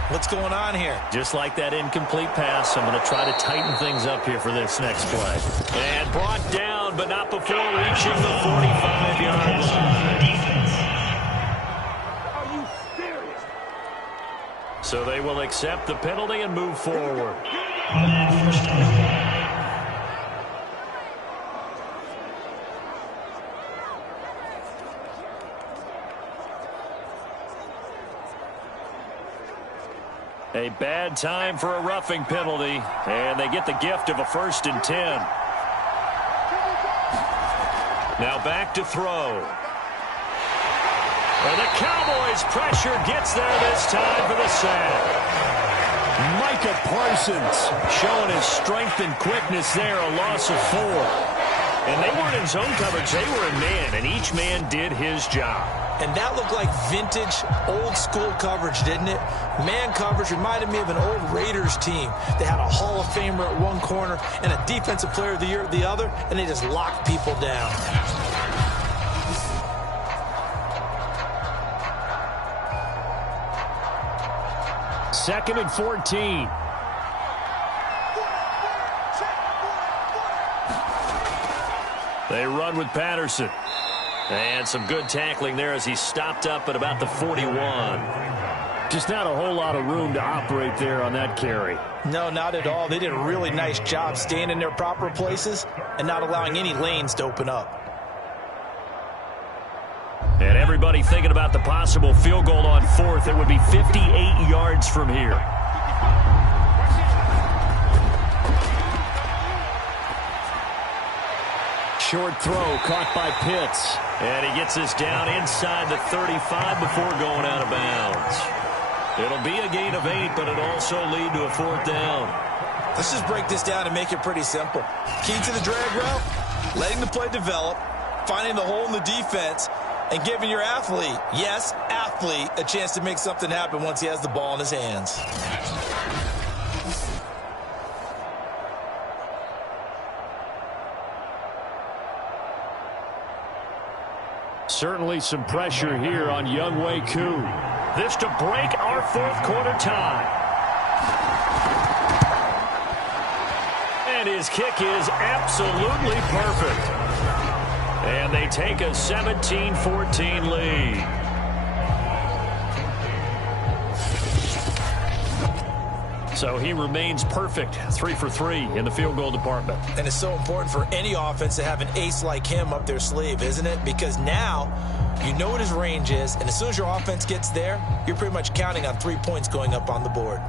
What's going on here? Just like that incomplete pass, I'm going to try to tighten things up here for this next play. And brought down, but not before reaching the 45-yard line. Are you serious? So they will accept the penalty and move forward. On that first down. A bad time for a roughing penalty, and they get the gift of a 1st and 10. Now back to throw. And the Cowboys' pressure gets there this time for the sack. Micah Parsons Showing his strength and quickness there, a loss of 4. And they weren't in zone coverage, they were in man, and each man did his job. And that looked like vintage, old-school coverage, didn't it? Man coverage reminded me of an old Raiders team. They had a Hall of Famer at one corner and a Defensive Player of the Year at the other, and they just locked people down. Second and 14. They run with Patterson. And some good tackling there as he stopped up at about the 41. Just not a whole lot of room to operate there on that carry. No, not at all. They did a really nice job staying in their proper places and not allowing any lanes to open up. And everybody thinking about the possible field goal on 4th. It would be 58 yards from here. Short throw caught by Pitts. And he gets this down inside the 35 before going out of bounds. It'll be a gain of 8, but it'll also lead to a 4th down. Let's just break this down and make it pretty simple. Key to the drag route, letting the play develop, finding the hole in the defense, and giving your athlete, yes, athlete, a chance to make something happen once he has the ball in his hands. Certainly some pressure here on Younghoe Koo. This to break our 4th quarter tie. And his kick is absolutely perfect. And they take a 17-14 lead. So he remains perfect, 3 for 3 in the field goal department. And it's so important for any offense to have an ace like him up their sleeve, isn't it? Because now you know what his range is, and as soon as your offense gets there, you're pretty much counting on 3 points going up on the board.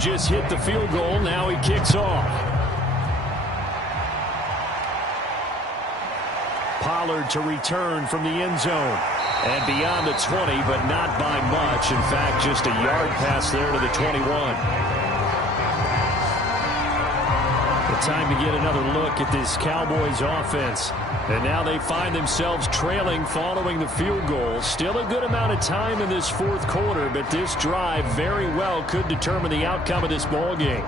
Just hit the field goal. Now he kicks off. Pollard to return from the end zone. And beyond the 20, but not by much. In fact, just a yard pass there to the 21. The time to get another look at this Cowboys offense. And now they find themselves trailing following the field goal. Still a good amount of time in this 4th quarter, but this drive very well could determine the outcome of this ball game.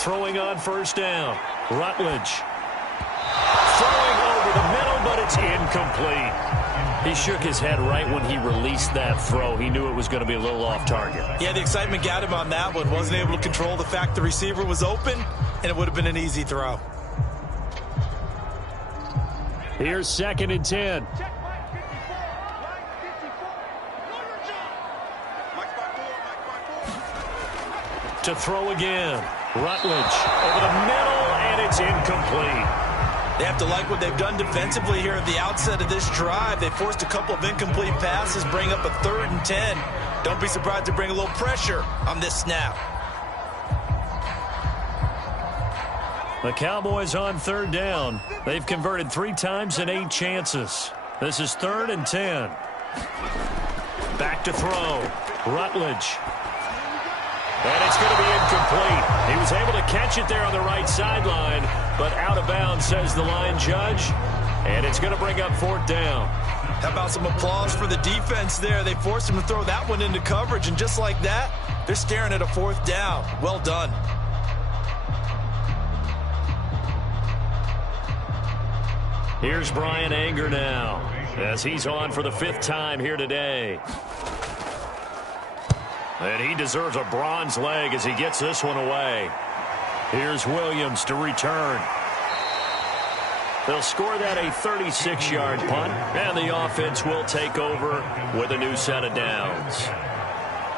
Throwing on first down. Rutledge. Throwing over the middle, but it's incomplete. He shook his head right when he released that throw. He knew it was going to be a little off target. Yeah, the excitement got him on that one. Wasn't able to control the fact the receiver was open, and it would have been an easy throw. Here's 2nd and 10. To throw again. Rutledge over the middle, and it's incomplete. They have to like what they've done defensively here at the outset of this drive. They forced a couple of incomplete passes, bring up a 3rd and 10. Don't be surprised to bring a little pressure on this snap. The Cowboys on 3rd down. They've converted 3 times in 8 chances. This is 3rd and 10. Back to throw. Rutledge. And it's going to be incomplete. He was able to catch it there on the right sideline, but out of bounds, says the line judge. And it's going to bring up 4th down. How about some applause for the defense there? They forced him to throw that one into coverage, and just like that, they're staring at a 4th down. Well done. Here's Brian Anger now, as he's on for the 5th time here today. And he deserves a bronze leg as he gets this one away. Here's Williams to return. They'll score that a 36-yard punt, and the offense will take over with a new set of downs.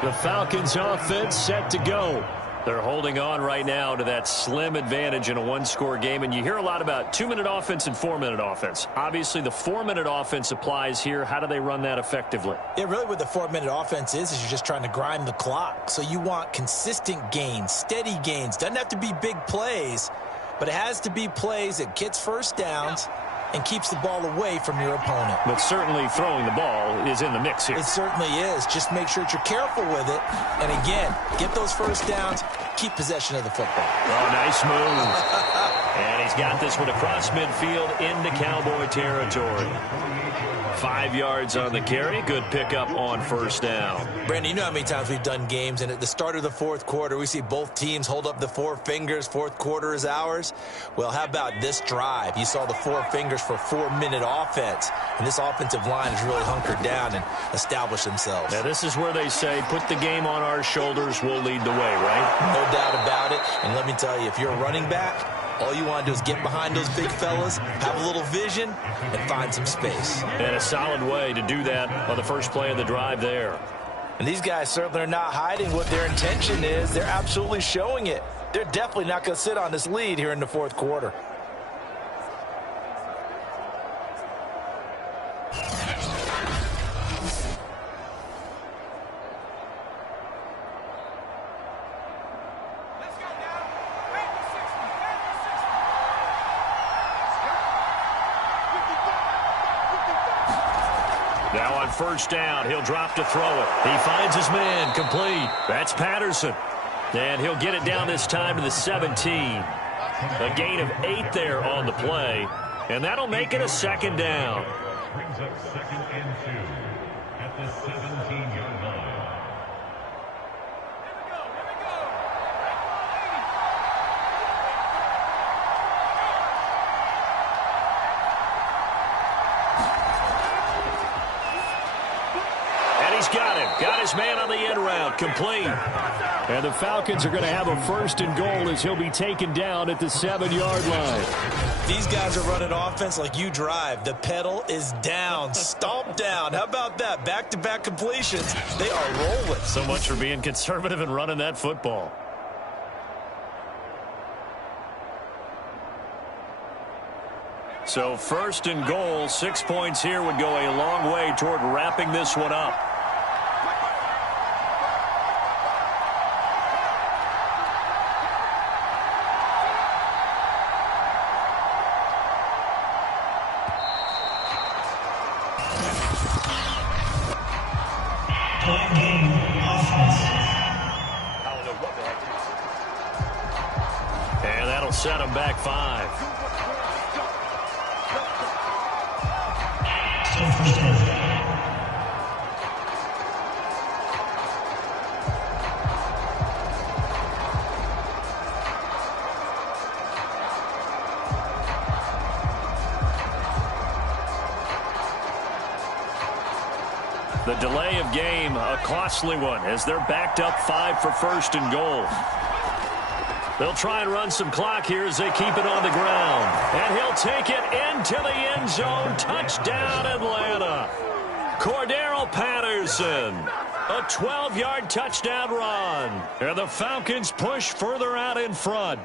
The Falcons offense set to go. They're holding on right now to that slim advantage in a 1-score game, and you hear a lot about 2-minute offense and 4-minute offense. Obviously, the 4-minute offense applies here. How do they run that effectively? Yeah, really what the 4-minute offense is you're just trying to grind the clock. So you want consistent gains, steady gains. Doesn't have to be big plays, but it has to be plays that gets first downs and keeps the ball away from your opponent. But certainly throwing the ball is in the mix here. It certainly is. Just make sure that you're careful with it. And again, get those first downs, keep possession of the football. Oh, nice move. And he's got this one across midfield into Cowboy territory. 5 yards on the carry. Good pickup on first down. Brandon, you know how many times we've done games, and at the start of the 4th quarter, we see both teams hold up the 4 fingers. 4th quarter is ours. Well, how about this drive? You saw the 4 fingers for 4-minute offense, and this offensive line has really hunkered down and established themselves. Now, this is where they say, put the game on our shoulders, we'll lead the way, right? No doubt about it. And let me tell you, if you're a running back, all you want to do is get behind those big fellas, have a little vision, and find some space. And a solid way to do that on the first play of the drive there. And these guys certainly are not hiding what their intention is. They're absolutely showing it. They're definitely not going to sit on this lead here in the 4th quarter. Now on first down, he'll drop to throw it. He finds his man, complete. That's Patterson. And he'll get it down this time to the 17. A gain of 8 there on the play. And that'll make it a 2nd down. Brings up 2nd and 2 at the 17-yard line. Got him. Got his man on the end route. Complete. And the Falcons are going to have a 1st and goal as he'll be taken down at the 7-yard line. These guys are running offense like you drive. The pedal is down. Stomp down. How about that? Back-to-back completions. They are rolling. So much for being conservative and running that football. So 1st and goal, 6 points here would go a long way toward wrapping this one up. And that'll set them back 5. Still first down. The delay of game, a costly one, as they're backed up 5 for first and goal. They'll try and run some clock here as they keep it on the ground. And he'll take it into the end zone. Touchdown, Atlanta. Cordero Patterson. A 12-yard touchdown run. And the Falcons push further out in front.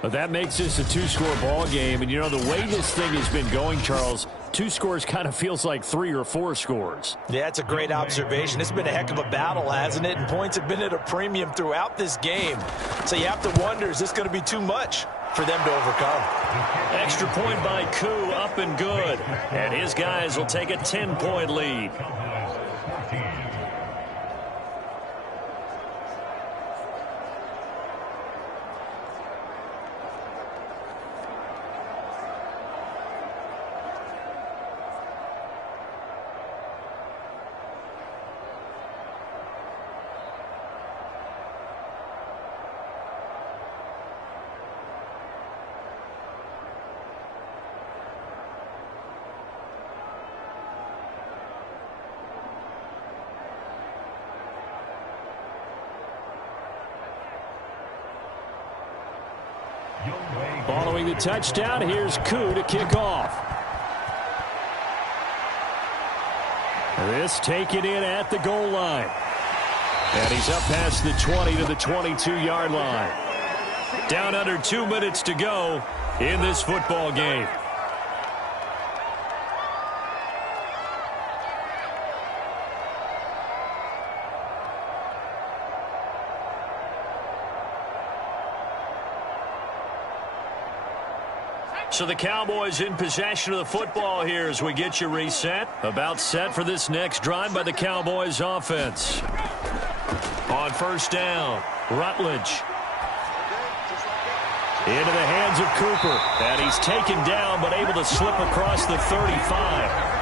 But that makes this a 2-score ball game. And, you know, the way this thing has been going, Charles, 2 scores kind of feels like 3 or 4 scores. Yeah, it's a great observation. It's been a heck of a battle, hasn't it? And points have been at a premium throughout this game. So you have to wonder, is this going to be too much for them to overcome? Extra point by Koo, up and good. And his guys will take a 10-point lead. Following the touchdown, here's Koo to kick off. This taken in at the goal line. And he's up past the 20 to the 22-yard line. Down under 2 minutes to go in this football game. So the Cowboys in possession of the football here as we get you reset. About set for this next drive by the Cowboys offense. On first down, Rutledge. Into the hands of Cooper. And he's taken down but able to slip across the 35.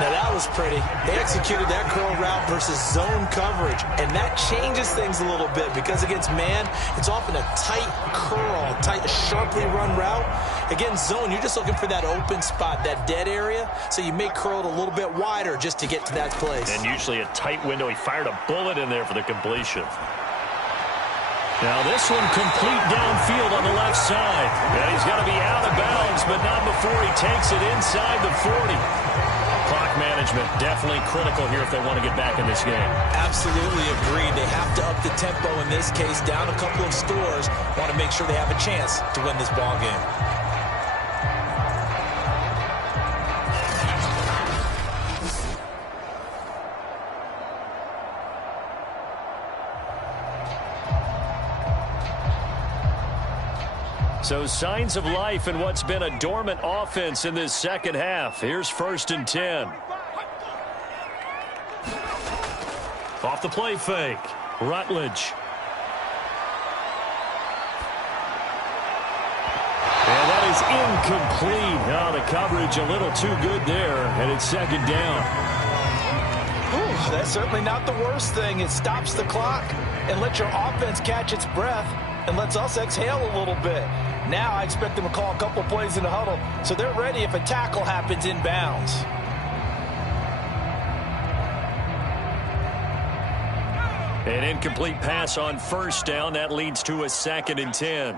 Now that was pretty. They executed that curl route versus zone coverage, and that changes things a little bit because against man, it's often a tight curl, tight, sharply run route. Against zone, you're just looking for that open spot, that dead area, so you may curl it a little bit wider just to get to that place. And usually a tight window. He fired a bullet in there for the completion. Now this one complete downfield on the left side. And he's got to be out of bounds, but not before he takes it inside the 40. Clock management definitely critical here if they want to get back in this game. Absolutely agreed. They have to up the tempo in this case, down a couple of scores. Want to make sure they have a chance to win this ball game. So signs of life in what's been a dormant offense in this second half. Here's 1st and 10. Off the play fake. Rutledge. And that is incomplete. Oh, the coverage a little too good there, and it's 2nd down. Whew, that's certainly not the worst thing. It stops the clock and lets your offense catch its breath and lets us exhale a little bit. Now I expect them to call a couple plays in the huddle so they're ready if a tackle happens inbounds. An incomplete pass on 1st down. That leads to a 2nd and 10.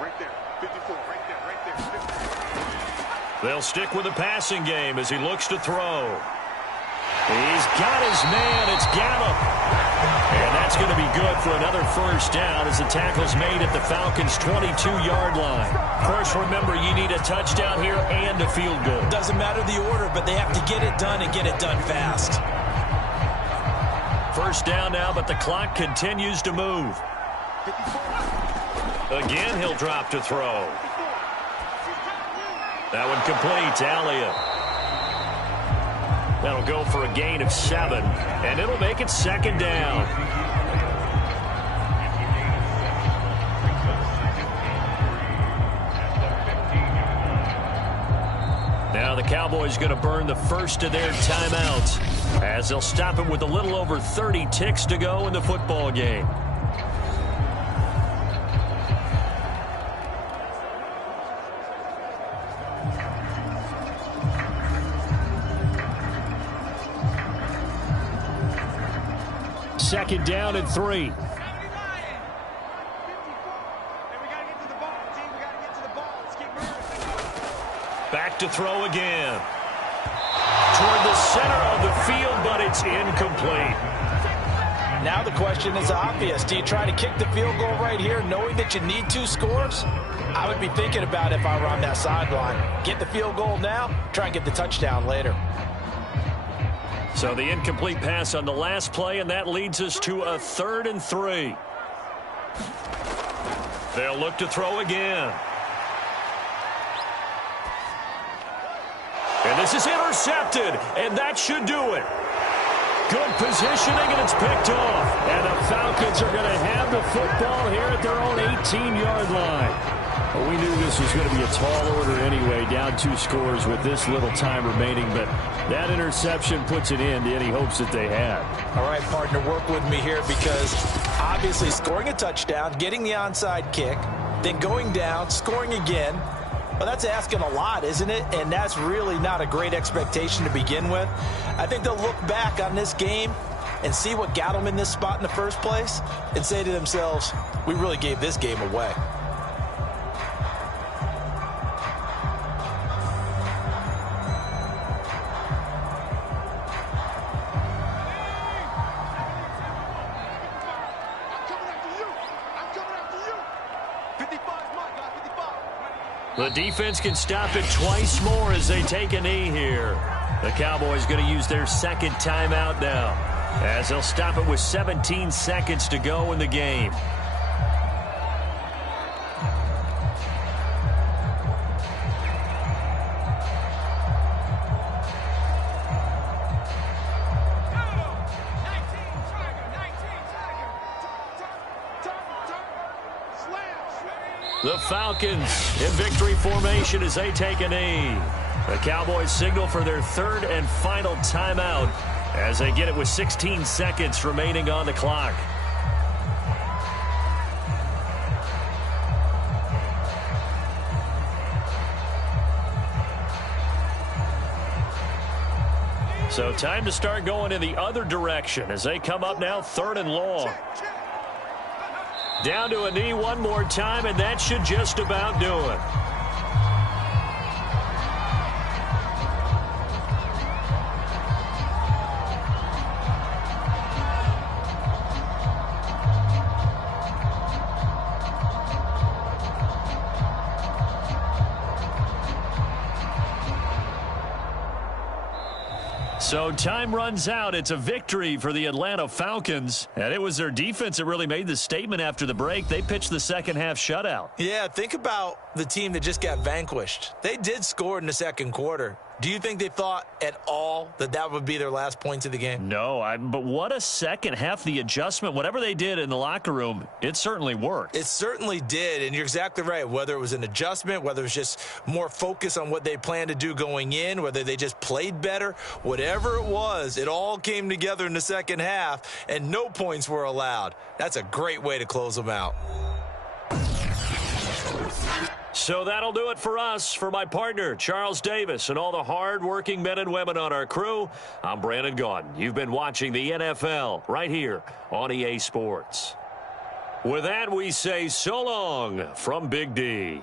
Right there, 54, right there. They'll stick with the passing game as he looks to throw. He's got his man. It's Gallup. And that's going to be good for another 1st down as the tackle's made at the Falcons' 22-yard line. Of course, remember, you need a touchdown here and a field goal. Doesn't matter the order, but they have to get it done and get it done fast. 1st down now, but the clock continues to move. Again, he'll drop to throw. That one complete to Elliott. That'll go for a gain of 7, and it'll make it 2nd down. Now the Cowboys going to burn the first of their timeouts as they'll stop it with a little over 30 ticks to go in the football game. second down and 3. Back to throw again. Toward the center of the field, but it's incomplete. Now the question is obvious. Do you try to kick the field goal right here knowing that you need 2 scores? I would be thinking about it if I were on that sideline. Get the field goal now, try and get the touchdown later. So the incomplete pass on the last play, and that leads us to a 3rd and 3. They'll look to throw again. And this is intercepted, and that should do it. Good positioning, and it's picked off. And the Falcons are going to have the football here at their own 18-yard line. Well, we knew this was going to be a tall order anyway, down 2 scores with this little time remaining, but that interception puts an end to any hopes that they had. All right, partner, work with me here because obviously scoring a touchdown, getting the onside kick, then going down, scoring again, well, that's asking a lot, isn't it? And that's really not a great expectation to begin with. I think they'll look back on this game and see what got them in this spot in the first place and say to themselves, we really gave this game away. The defense can stop it twice more as they take a knee here. The Cowboys going to use their second timeout now, as they'll stop it with 17 seconds to go in the game. The Falcons in victory formation as they take a knee. The Cowboys signal for their 3rd and final timeout as they get it with 16 seconds remaining on the clock. So time to start going in the other direction as they come up now 3rd and long. Down to a knee one more time, and that should just about do it. So time runs out. It's a victory for the Atlanta Falcons. And it was their defense that really made the statement after the break. They pitched the second half shutout. Yeah, think about the team that just got vanquished. They did score in the second quarter. Do you think they thought at all that that would be their last points of the game? No, but what a second half. The adjustment, whatever they did in the locker room, it certainly worked. It certainly did, and you're exactly right. Whether it was an adjustment, whether it was just more focus on what they planned to do going in, whether they just played better, whatever it was, it all came together in the second half, and no points were allowed. That's a great way to close them out. So that'll do it for us. For my partner, Charles Davis, and all the hard-working men and women on our crew, I'm Brandon Gaudin. You've been watching the NFL right here on EA Sports. With that, we say so long from Big D.